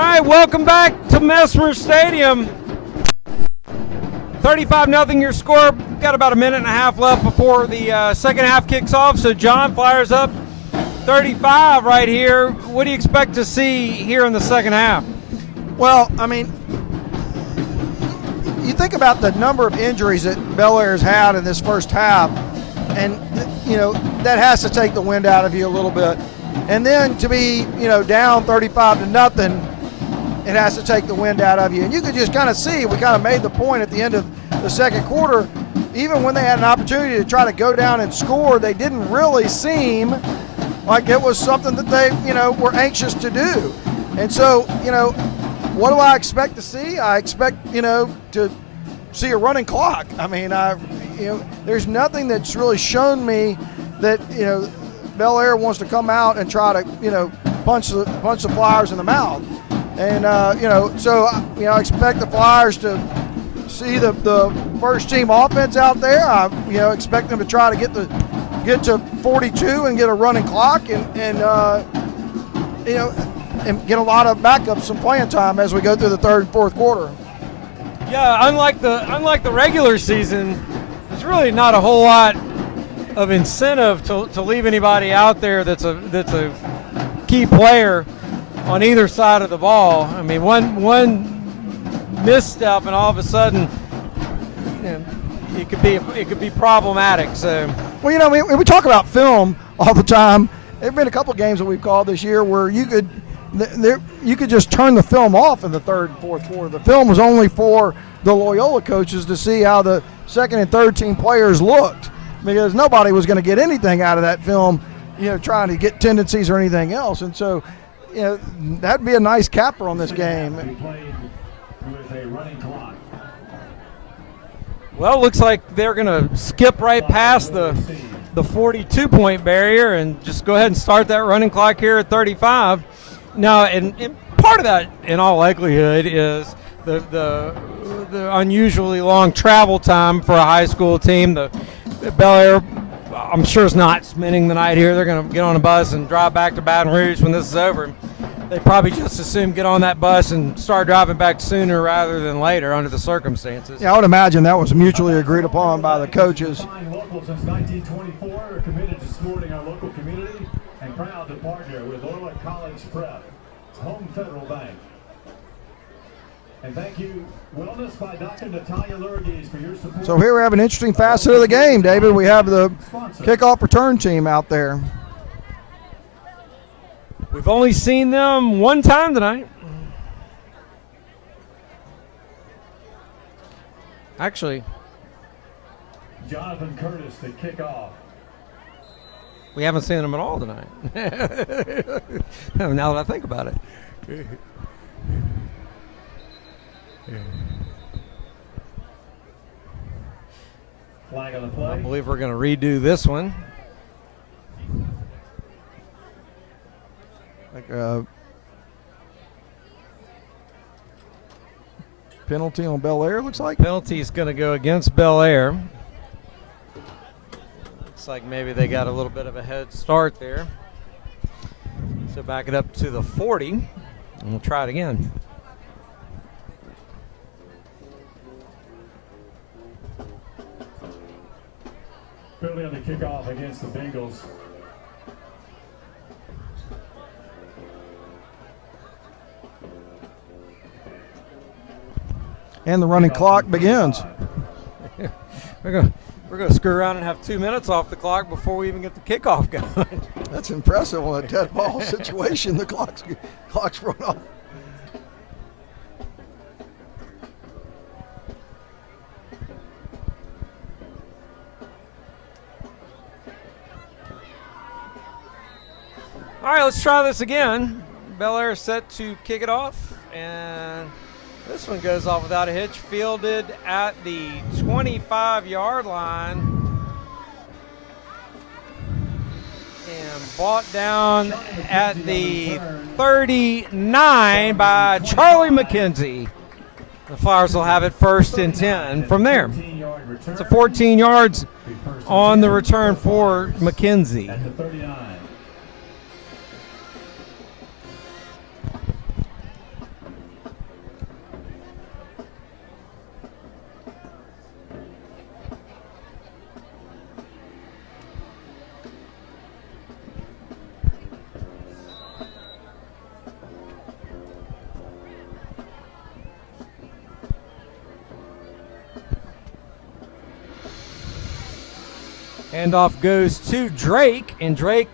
right, welcome back to Mesmer Stadium. 35-0 your score. Got about a minute and a half left before the second half kicks off. So John, Flyers up 35 right here. What do you expect to see here in the second half? Well, I mean, you think about the number of injuries that Belaire's had in this first half, and, you know, that has to take the wind out of you a little bit. And then to be, you know, down 35-0, it has to take the wind out of you. And you could just kind of see, we kind of made the point at the end of the second quarter, even when they had an opportunity to try to go down and score, they didn't really seem like it was something that they, you know, were anxious to do. And so, you know, what do I expect to see? I expect, you know, to see a running clock. I mean, you know, there's nothing that's really shown me that, you know, Belaire wants to come out and try to, you know, punch the Flyers in the mouth. And, you know, so, you know, I expect the Flyers to see the first team offense out there. I, you know, expect them to try to get to 42 and get a running clock and you know, and get a lot of backups, some playing time as we go through the third and fourth quarter. Yeah, unlike the regular season, there's really not a whole lot of incentive to leave anybody out there that's a key player on either side of the ball. I mean, one misstep and all of a sudden, you know, it could be problematic. So, well, you know, we talk about film all the time. There've been a couple games that we've called this year where you could just turn the film off in the third and fourth quarter. The film was only for the Loyola coaches to see how the second and third team players looked, because nobody was going to get anything out of that film, you know, trying to get tendencies or anything else. And so, you know, that'd be a nice capper on this game. Well, it looks like they're going to skip right past the 42-point barrier and just go ahead and start that running clock here at 35. Now, and part of that, in all likelihood, is the unusually long travel time for a high school team. The Belaire, I'm sure, is not spending the night here. They're going to get on a bus and drive back to Baton Rouge when this is over. They probably just assume get on that bus and start driving back sooner rather than later under the circumstances. Yeah, I would imagine that was mutually agreed upon by the coaches. Local since 1924, are committed to supporting our local community and proud to partner with Loyola College Prep, Home Federal Bank. And thank you, Wellness by Dr. Natalia Lurgis, for your support. So here we have an interesting facet of the game, David. We have the kickoff return team out there. We've only seen them one time tonight. Actually, Jonathan Curtis to kick off. we haven't seen them at all tonight. Now that I think about it. Flag on the play. I believe we're going to redo this one. Like penalty on Belaire, looks like. Penalty is going to go against Belaire. Looks like maybe they got a little bit of a head start there. So back it up to the 40, and we'll try it again. Penalty on the kickoff against the Bengals. And the running clock begins. We're going to screw around and have 2 minutes off the clock before we even get the kickoff going. That's impressive on a dead ball situation. The clock's run off. All right, let's try this again. Belaire set to kick it off, and this one goes off without a hitch, fielded at the 25-yard line and brought down at the 39 by Charlie McKenzie. The Flyers will have it 1st and 10 from there. It's a 14 yards on the return for McKenzie. Handoff goes to Drake, and Drake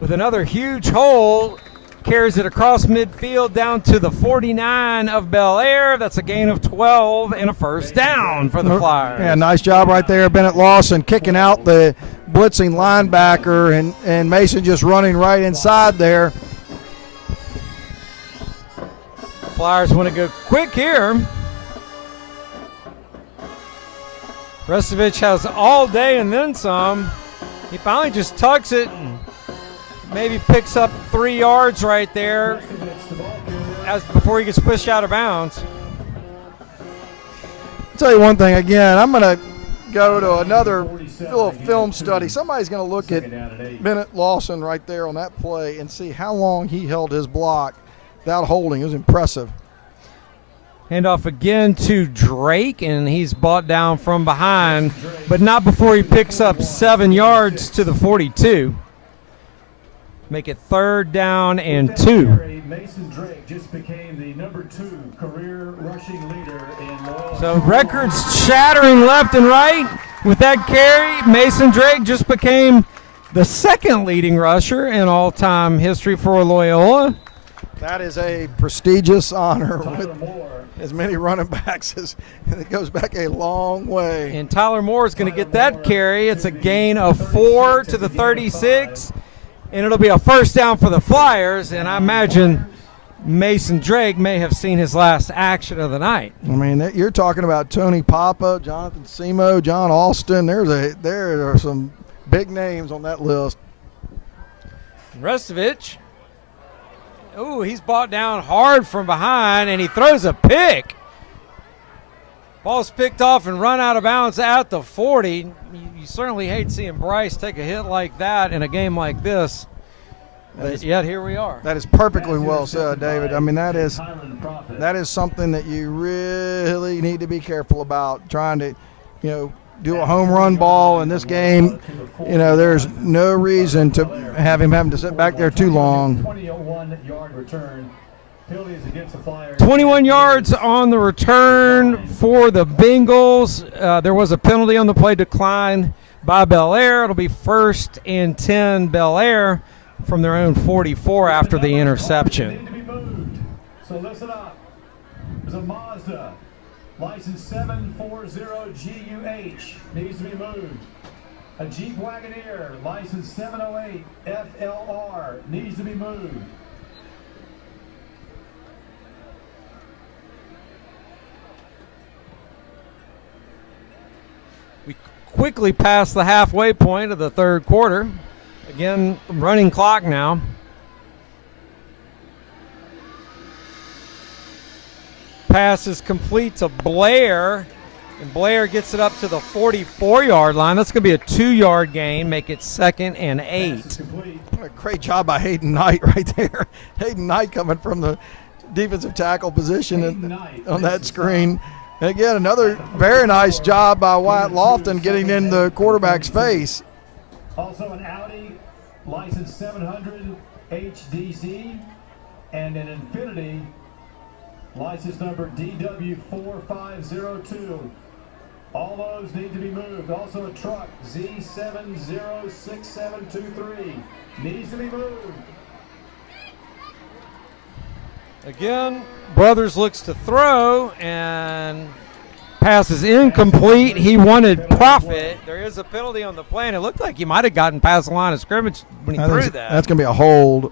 with another huge hole carries it across midfield down to the 49 of Belaire. That's a gain of 12 and a first down for the Flyers. Yeah, nice job right there. Bennett Lawson kicking out the blitzing linebacker, and Mason just running right inside there. Flyers want to go quick here. Restovich has all day and then some. He finally just tucks it and maybe picks up 3 yards right there before he gets pushed out of bounds. I'll tell you one thing again. I'm going to go to another little film study. Somebody's going to look at Bennett Lawson right there on that play and see how long he held his block without holding. It was impressive. Handoff again to Drake, and he's brought down from behind, but not before he picks up 7 yards to the 42. Make it 3rd down and 2. Mason Drake just became the number 2 career rushing leader in Loyola. So records shattering left and right. With that carry, Mason Drake just became the 2nd leading rusher in all-time history for Loyola. That is a prestigious honor with as many running backs as it goes back a long way. And Tyler Moore is going to get that carry. It's a gain of 4 to the 36, and it'll be a first down for the Flyers. And I imagine Mason Drake may have seen his last action of the night. I mean, you're talking about Tony Papa, Jonathan Semo, John Alston. There are some big names on that list. Restovich. Ooh, he's brought down hard from behind, and he throws a pick. Ball's picked off and run out of bounds at the 40. You certainly hate seeing Bryce take a hit like that in a game like this. But yet here we are. That is perfectly well said, David. I mean, that is something that you really need to be careful about, trying to, do a home run ball in this game. There's no reason to have him having to sit back there too long. 21 yards on the return for the Bengals. There was a penalty on the play decline by Belaire. It'll be 1st and 10 Belaire from their own 44 after the interception. So listen up. There's a Mazda. License 740GUH needs to be moved. A Jeep Wagoneer, license 708FLR needs to be moved. We quickly passed the halfway point of the 3rd quarter. Again, running clock now. Pass is complete to Blair, and Blair gets it up to the 44-yard line. That's going to be a 2-yard gain, make it 2nd and 8. What a great job by Hayden Knight right there. Hayden Knight coming from the defensive tackle position on that screen. And again, another very nice job by Wyatt Lofton getting in the quarterback's face. Also an Audi, license 700 HDC, and an Infiniti, license number DW4502. All those need to be moved. Also a truck, Z706723, needs to be moved. Again, Brothers looks to throw, and pass is incomplete. He wanted profit. There is a penalty on the play, and it looked like he might have gotten past the line of scrimmage when he threw that. That's going to be a hold.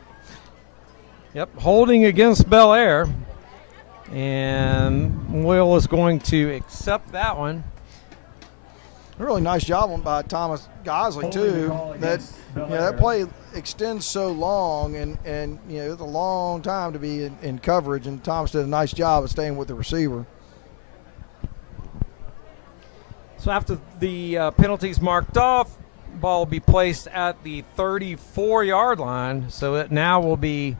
Yep, holding against Belaire. And Will is going to accept that one. A really nice job by Thomas Gosley, too. That play extends so long, and it's a long time to be in coverage, and Thomas did a nice job of staying with the receiver. So after the penalties marked off, ball will be placed at the 34-yard line. So it now will be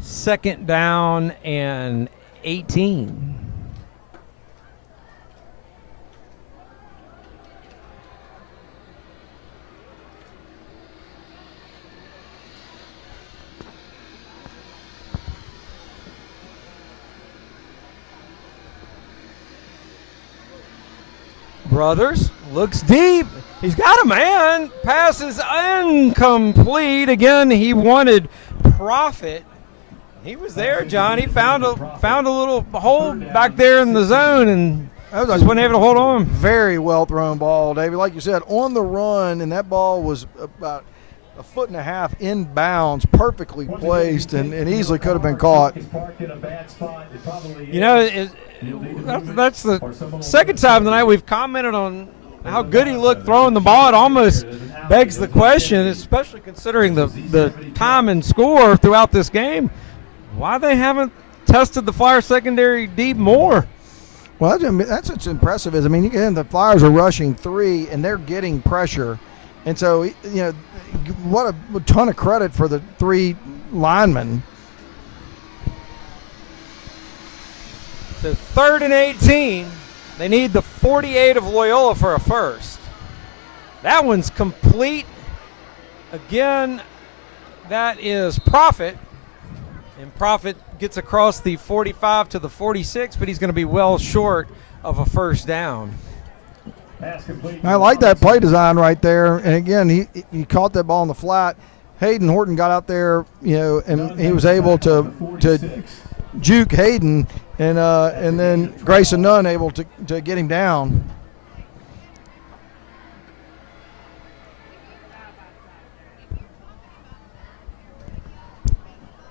2nd down and 18. Brothers looks deep. He's got a man. Pass is incomplete. Again, he wanted Profit. He was there, John. He found a little hole back there in the zone and just wasn't able to hold on. Very well thrown ball, David. Like you said, on the run, and that ball was about a foot and a half inbounds, perfectly placed, and easily could have been caught. You know, that's the second time tonight we've commented on how good he looked throwing the ball. It almost begs the question, especially considering the time and score throughout this game, why they haven't tested the Flyer secondary deep more. Well, that's what's impressive is, I mean, again, the Flyers are rushing 3, and they're getting pressure. And so, you know, what a ton of credit for the 3 linemen. So 3rd and 18. They need the 48 of Loyola for a first. That one's complete. Again, that is Profit. And Profit gets across the 45 to the 46, but he's going to be well short of a first down. I like that play design right there. And again, he caught that ball in the flat. Hayden Horton got out there, you know, and he was able to juke Hayden, and then Grayson Nunn able to get him down.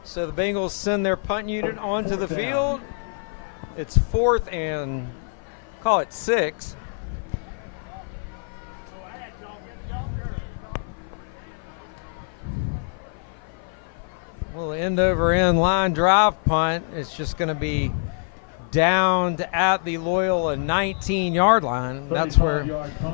So the Bengals send their punt unit onto the field. It's 4th and call it 6. Little end over end line drive punt. It's just going to be downed at the Loyola 19-yard line. That's where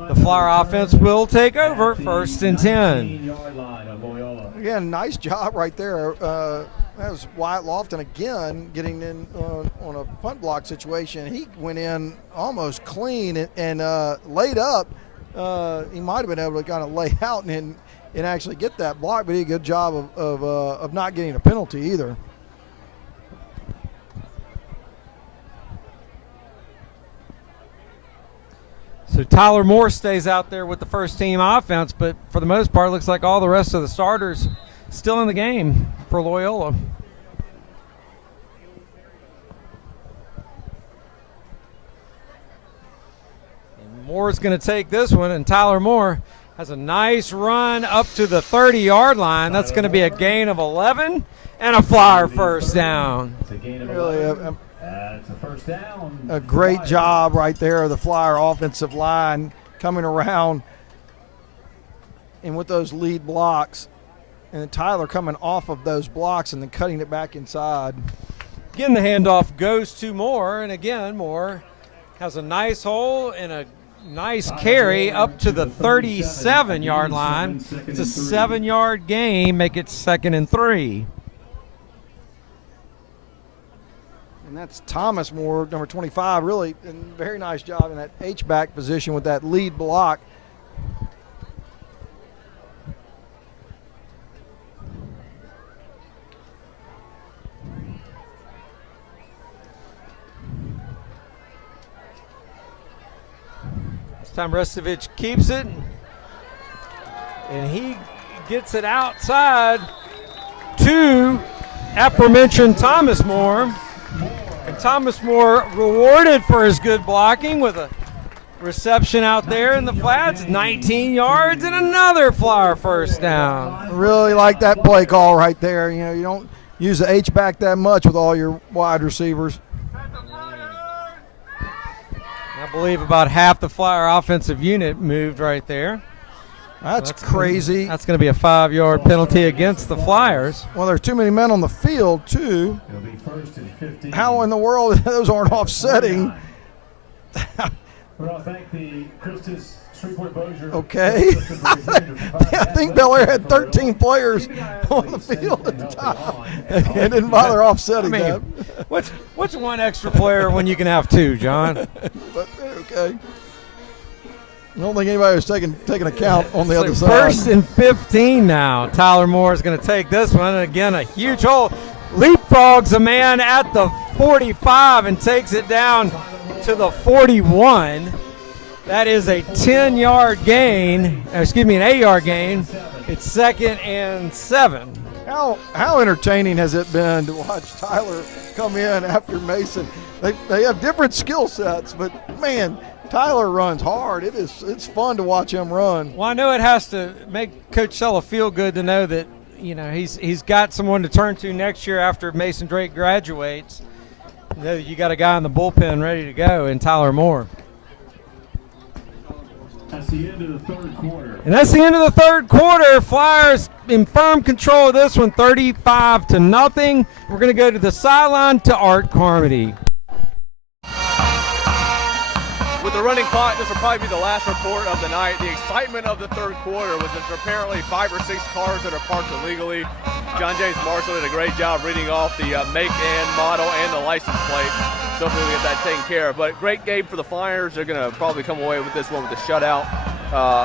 the Flyer offense will take over. 1st and 10. Again, nice job right there. That was Wyatt Lofton again getting in on a punt block situation. He went in almost clean and laid up. He might have been able to kind of lay out and actually get that block, but he did a good job of not getting a penalty either. So Tyler Moore stays out there with the first team offense, but for the most part, it looks like all the rest of the starters still in the game for Loyola. And Moore's going to take this one, and Tyler Moore has a nice run up to the 30-yard line. That's going to be a gain of 11 and a Flyer first down. Really a great job right there of the Flyer offensive line coming around and with those lead blocks. And then Tyler coming off of those blocks and then cutting it back inside. Again, the handoff goes to Moore, and again, Moore has a nice hole and a nice carry up to the 37-yard line. It's a 7-yard gain, make it 2nd and 3. And that's Thomas Moore, number 25, really a very nice job in that H-back position with that lead block. This time Restovich keeps it, and he gets it outside to aforementioned Thomas Moore. And Thomas Moore rewarded for his good blocking with a reception out there in the flats, 19 yards and another Flyer first down. Really like that play call right there. You know, you don't use the H-back that much with all your wide receivers. I believe about half the Flyer offensive unit moved right there. That's crazy. That's going to be a 5-yard penalty against the Flyers. Well, there's too many men on the field, too. It'll be 1st and 15. How in the world those aren't offsetting? Well, I'll thank the Christus Shreveport Bossier. Okay. I think Belaire had 13 players on the field at the time. And didn't bother offsetting that. What's one extra player when you can have 2, John? But, okay. I don't think anybody was taking account on the other side. 1st and 15 now. Tyler Moore is going to take this one. And again, a huge hole. Leapfrogs a man at the 45 and takes it down to the 41. That is a 10-yard gain. Excuse me, an 8-yard gain. It's 2nd and 7. How entertaining has it been to watch Tyler come in after Mason? They have different skill sets, but man, Tyler runs hard. It's fun to watch him run. Well, I know it has to make Coach Sella feel good to know that, you know, he's got someone to turn to next year after Mason Drake graduates. You know, you got a guy in the bullpen ready to go in Tyler Moore. That's the end of the third quarter. And that's the end of the third quarter. Flyers in firm control of this one, 35-0. We're going to go to the sideline to Art Carmody. With the running clock, this will probably be the last report of the night. The excitement of the third quarter was that apparently 5 or 6 cars that are parked illegally. John James Marshall did a great job reading off the make and model and the license plate. So hopefully we get that taken care of. But great game for the Flyers. They're going to probably come away with this one with a shutout.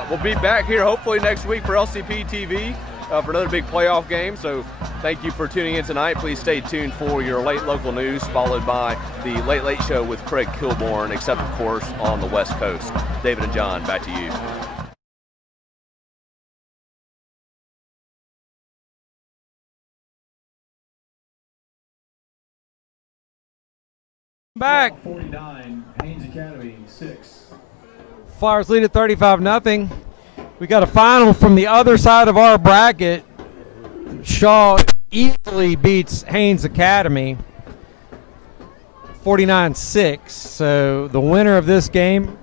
We'll be back here hopefully next week for LCP TV for another big playoff game. So thank you for tuning in tonight. Please stay tuned for your late local news, followed by the Late Late Show with Craig Kilborn, except of course on the West Coast. David and John, back to you. Back. 49, Haynes Academy 6. Flyers lead at 35-0. We got a final from the other side of our bracket. Shaw easily beats Haynes Academy 49-6. So the winner of this game,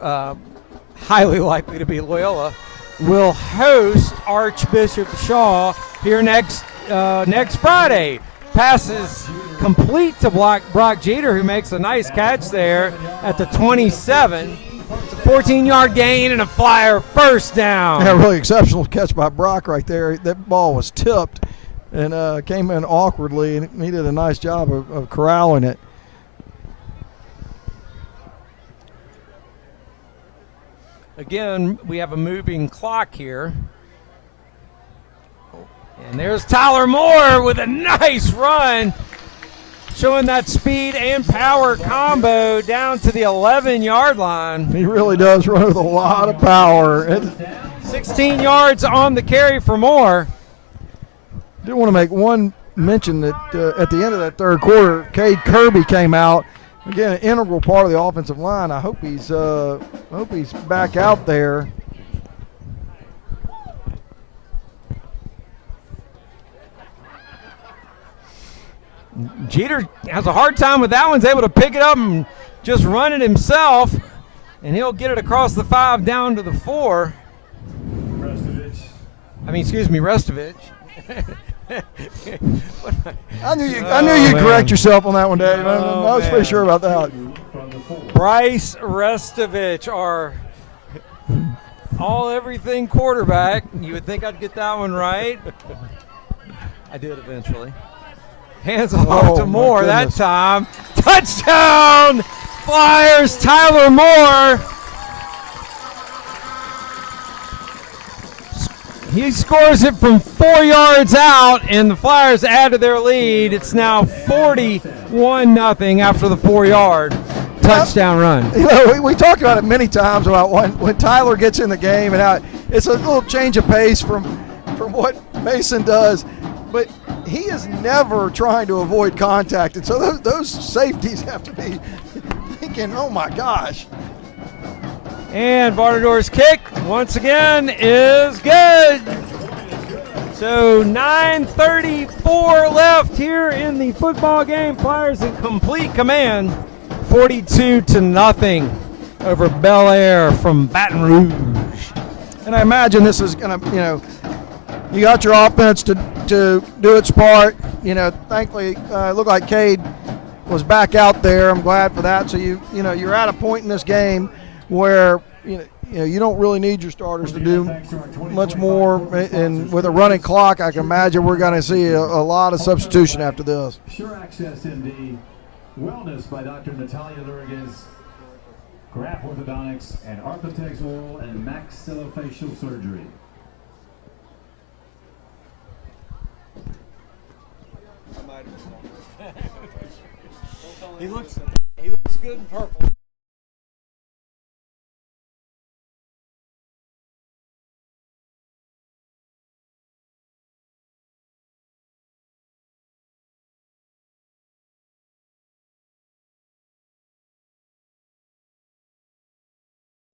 highly likely to be Loyola, will host Archbishop Shaw here next Friday. Passes complete to Brock Jeter, who makes a nice catch there at the 27. It's a 14-yard gain and a Flyer first down. Yeah, really exceptional catch by Brock right there. That ball was tipped and came in awkwardly, and he did a nice job of corralling it. Again, we have a moving clock here. And there's Tyler Moore with a nice run, showing that speed and power combo down to the 11-yard line. He really does run with a lot of power. 16 yards on the carry for Moore. I did want to make one mention that at the end of that third quarter, Cade Kirby came out. Again, an integral part of the offensive line. I hope he's back out there. Jeter has a hard time with that one. He's able to pick it up and just run it himself, and he'll get it across the 5 down to the 4. Restovich. I knew you'd correct yourself on that one, Dave. I was pretty sure about that. Bryce Restovich, our all-everything quarterback. You would think I'd get that one right. I did eventually. Hands off to Moore that time. Touchdown! Flyers, Tyler Moore. He scores it from 4 yards out, and the Flyers add to their lead. It's now 41-0 after the 4-yard touchdown run. You know, we talked about it many times about when Tyler gets in the game and how it's a little change of pace from what Mason does. But he is never trying to avoid contact, and so those safeties have to be thinking, oh my gosh. And Varnador's kick, once again, is good. So 9:34 left here in the football game. Flyers in complete command, 42-0 over Belaire from Baton Rouge. And I imagine this is going to, you got your offense to do its part. Thankfully, it looked like Cade was back out there. I'm glad for that. So you're at a point in this game where you don't really need your starters to do much more. And with a running clock, I can imagine we're going to see a lot of substitution after this. Sure Access MD, Wellness by Dr. Natalia Lurgas, Graph Orthodontics, and Architects Oral and Maxillofacial Surgery. He looks good in purple.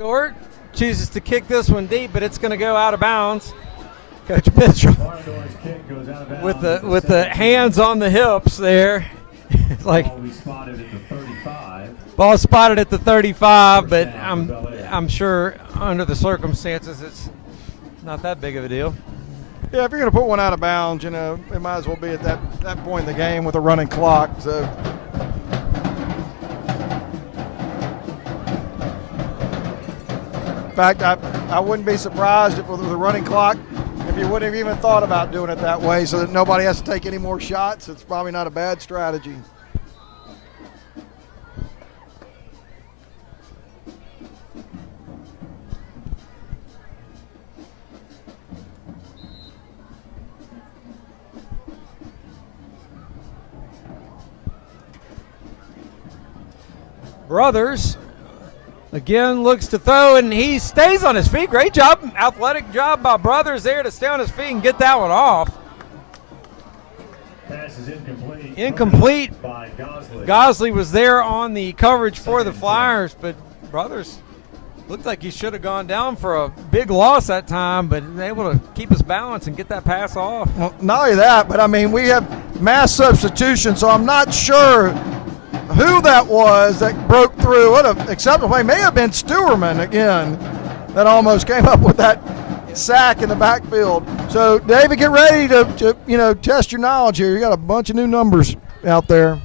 Short chooses to kick this one deep, but it's going to go out of bounds. Coach Mitchell with the hands on the hips there. It's like ball spotted at the 35, but I'm sure under the circumstances it's not that big of a deal. Yeah, if you're going to put one out of bounds, it might as well be at that point in the game with a running clock. So, in fact, I wouldn't be surprised if with a running clock, if you wouldn't have even thought about doing it that way so that nobody has to take any more shots. It's probably not a bad strategy. Brothers again looks to throw, and he stays on his feet. Great job, athletic job by Brothers there to stay on his feet and get that one off. Pass is incomplete. Incomplete. By Gosley. Gosley was there on the coverage for the Flyers, but Brothers looked like he should have gone down for a big loss that time, but able to keep his balance and get that pass off. Well, not only that, but we have mass substitution, so I'm not sure who that was that broke through. What an acceptable play. May have been Stewerman again that almost came up with that sack in the backfield. So, David, get ready to test your knowledge here. You got a bunch of new numbers out there.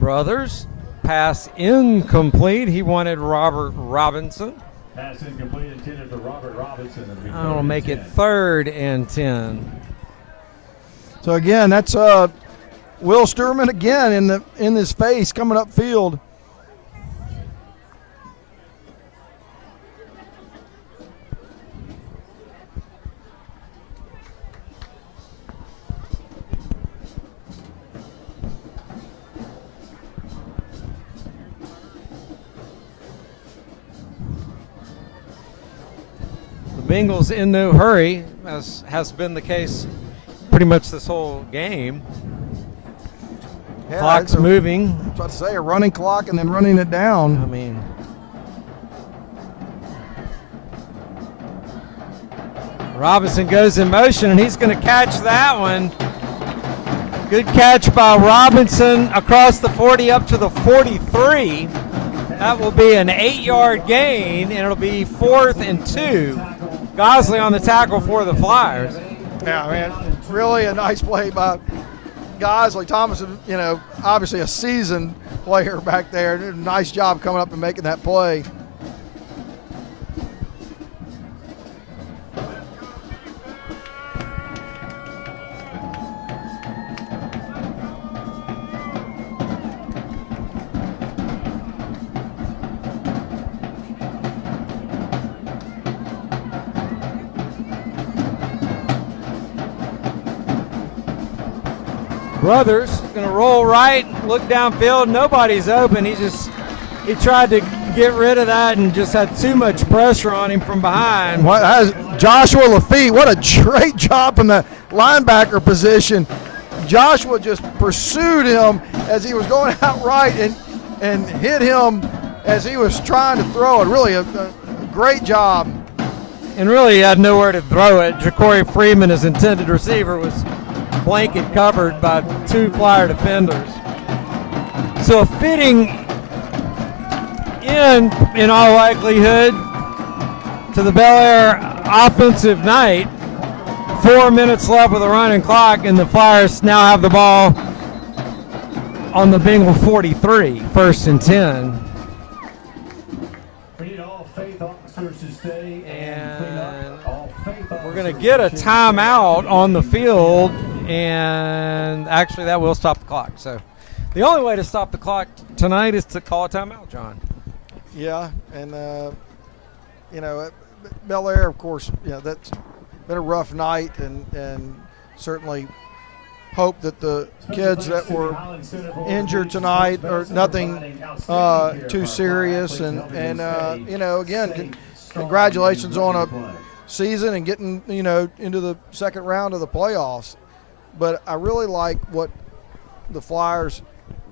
Brothers, pass incomplete. He wanted Robert Robinson. Pass incomplete intended for Robert Robinson. I'll make it 3rd and 10. So again, that's Will Stewerman again in his face coming up field. Bengals in no hurry, as has been the case pretty much this whole game. Yeah, Clock's moving. I was about to say a running clock and then running it down. I mean, Robinson goes in motion, and he's going to catch that one. Good catch by Robinson across the 40 up to the 43. That will be an 8-yard gain, and it'll be 4th and 2. Gosley on the tackle for the Flyers. Yeah, man, really a nice play by Gosley. Thomas, obviously a seasoned player back there. Did a nice job coming up and making that play. Brothers going to roll right, look downfield. Nobody's open. He tried to get rid of that and just had too much pressure on him from behind. Joshua Lafitte, what a great job from the linebacker position. Joshua just pursued him as he was going out right and hit him as he was trying to throw it. Really a great job. And really he had nowhere to throw it. Ja'Cory Freeman, his intended receiver, was blanket covered by 2 Flyer defenders. So a fitting end, in all likelihood, to the Belaire offensive night. 4 minutes left with a running clock, and the Flyers now have the ball on the Bengal 43, 1st and 10. We need all faith officers to stay and clean up. All faith officers. We're going to get a timeout on the field, and actually that will stop the clock. So the only way to stop the clock tonight is to call a timeout, John. Yeah, and Belaire, of course, that's been a rough night, and certainly hope that the kids that were injured tonight are nothing too serious. And again, congratulations on a season and getting, into the second round of the playoffs. But I really like what the Flyers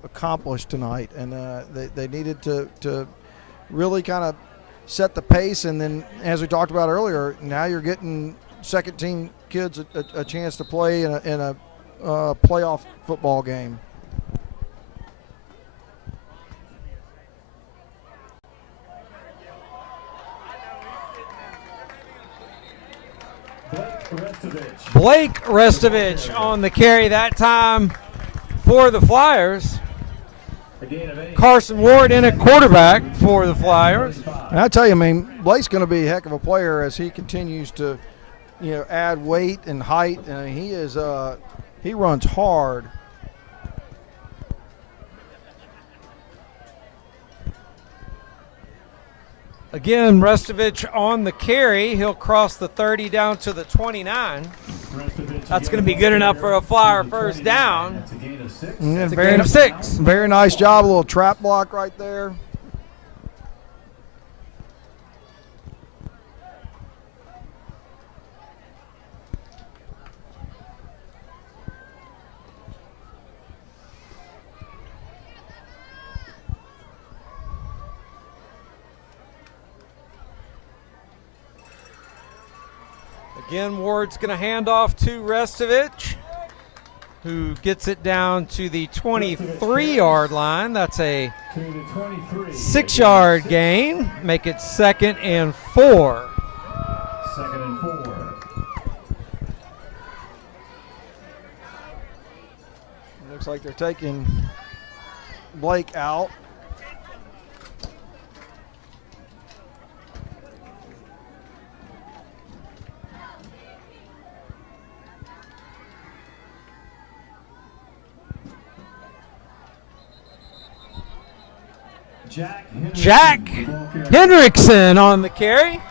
accomplished tonight, and they needed to really kind of set the pace. And then, as we talked about earlier, now you're getting second team kids a chance to play in a playoff football game. Blake Restovich on the carry that time for the Flyers. Carson Ward in at quarterback for the Flyers. And I tell you, Blake's going to be a heck of a player as he continues to, add weight and height. And he runs hard. Again, Restovich on the carry. He'll cross the 30 down to the 29. That's going to be good enough for a Flyer first down. It's a gain of 6. Very nice job. A little trap block right there. Again, Ward's going to hand off to Restovich, who gets it down to the 23-yard line. That's a 6-yard gain. Make it 2nd and 4. 2nd and 4. Looks like they're taking Blake out. Jack Hendrickson on the carry.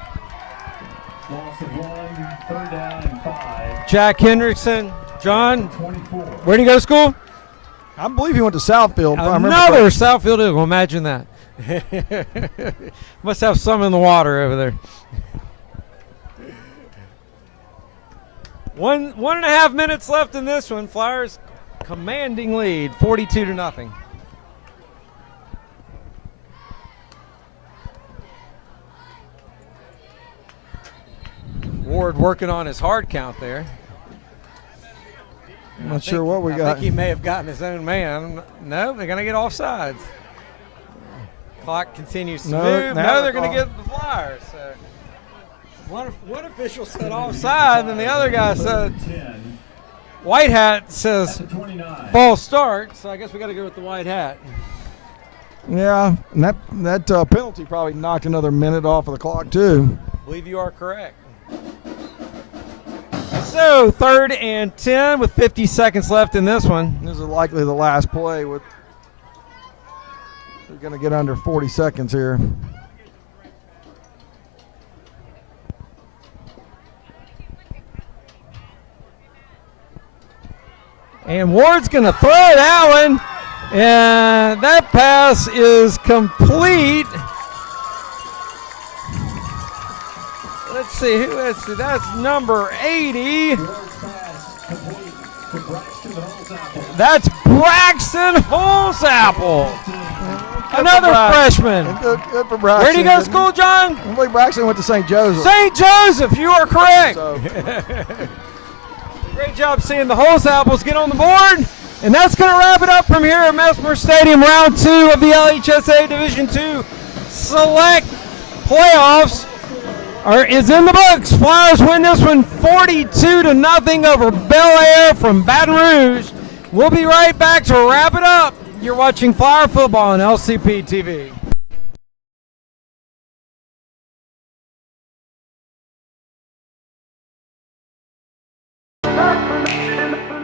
Loss of 1, 3rd down and 5. Jack Hendrickson. John, where did he go to school? I believe he went to Southfield. Another Southfield Eagle. Imagine that. Must have some in the water over there. 1.5 minutes left in this one. Flyers commanding lead, 42-0. Ward working on his hard count there. I'm not sure what we got. I think he may have gotten his own man. No, they're going to get offsides. Clock continues to move. No, they're going to get the Flyers. So one official said offside, and the other guy said white hat says false start. So I guess we got to go with the white hat. Yeah, and that penalty probably knocked another minute off of the clock too. I believe you are correct. So 3rd and 10 with 50 seconds left in this one. This is likely the last play. They're going to get under 40 seconds here. And Ward's going to throw that one, and that pass is complete. Let's see, that's number 80. That's Braxton Holzapple. Another freshman. Good for Braxton. Where did he go to school, John? I believe Braxton went to St. Joseph. St. Joseph, you are correct. Great job seeing the Holzapples get on the board. And that's going to wrap it up from here at Mesmer Stadium, round 2 of the LHSA Division II Select Playoffs is in the books. Flyers win this one 42-0 over Belaire from Baton Rouge. We'll be right back to wrap it up. You're watching Flyer Football on LCP TV.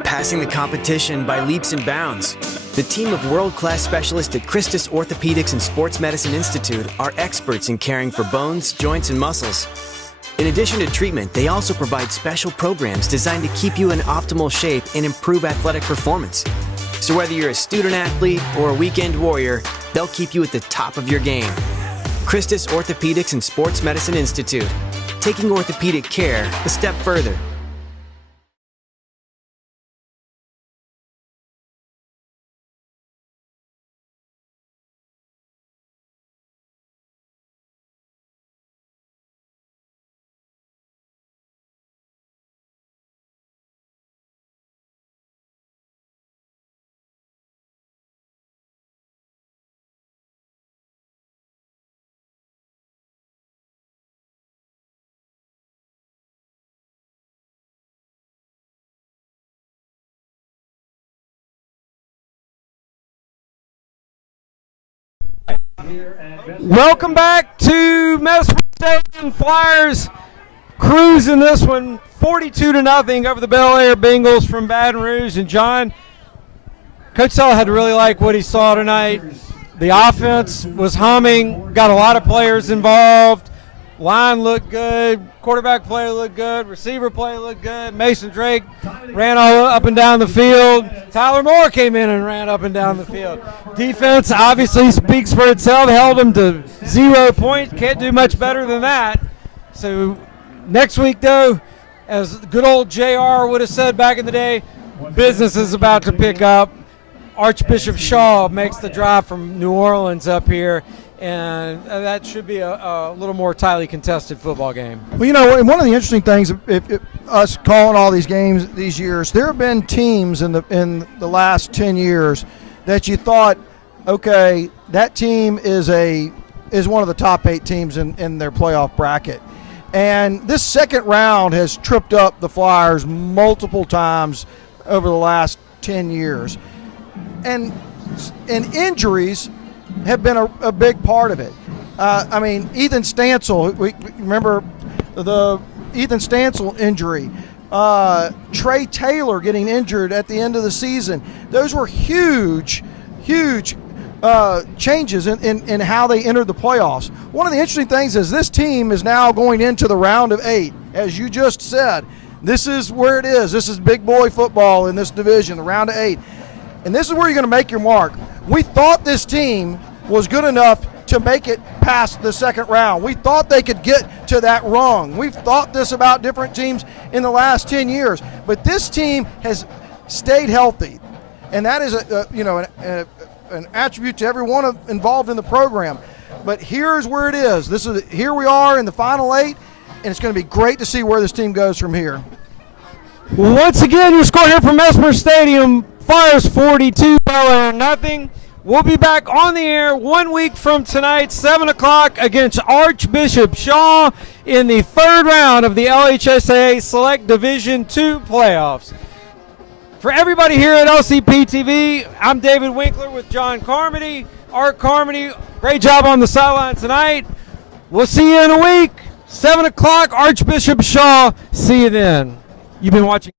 Passing the competition by leaps and bounds. The team of world-class specialists at Christus Orthopedics and Sports Medicine Institute are experts in caring for bones, joints, and muscles. In addition to treatment, they also provide special programs designed to keep you in optimal shape and improve athletic performance. So whether you're a student athlete or a weekend warrior, they'll keep you at the top of your game. Christus Orthopedics and Sports Medicine Institute, taking orthopedic care a step further. Welcome back to Mesmer Stadium. Flyers cruising this one 42-0 over the Belaire Bengals from Baton Rouge. And John, Coach Sell had to really like what he saw tonight. The offense was humming, got a lot of players involved. Line looked good, quarterback play looked good, receiver play looked good. Mason Drake ran all up and down the field. Tyler Moore came in and ran up and down the field. Defense obviously speaks for itself, held them to 0 points. Can't do much better than that. So next week, though, as good old JR would have said back in the day, business is about to pick up. Archbishop Shaw makes the drive from New Orleans up here, and that should be a little more tightly contested football game. Well, you know, one of the interesting things, if us calling all these games these years, there have been teams in the last 10 years that you thought, okay, that team is one of the top 8 teams in their playoff bracket. And this second round has tripped up the Flyers multiple times over the last 10 years. And injuries have been a big part of it. I mean, Ethan Stansel, we remember the Ethan Stansel injury. Trey Taylor getting injured at the end of the season. Those were huge changes in how they entered the playoffs. One of the interesting things is this team is now going into the round of 8. As you just said, this is where it is. This is big boy football in this division, the round of 8. And this is where you're going to make your mark. We thought this team was good enough to make it past the second round. We thought they could get to that rung. We've thought this about different teams in the last 10 years. But this team has stayed healthy. And that is an attribute to everyone involved in the program. But here's where it is. Here we are in the final 8, and it's going to be great to see where this team goes from here. Once again, your score here from Mesmer Stadium, Flyers 42, Belaire nothing. We'll be back on the air 1 week from tonight, 7 o'clock, against Archbishop Shaw in the 3rd round of the LHSAA Select Division II playoffs. For everybody here at LCP TV, I'm David Winkler with John Carmody. Art Carmody, great job on the sideline tonight. We'll see you in a week, 7 o'clock, Archbishop Shaw. See you then. You've been watching.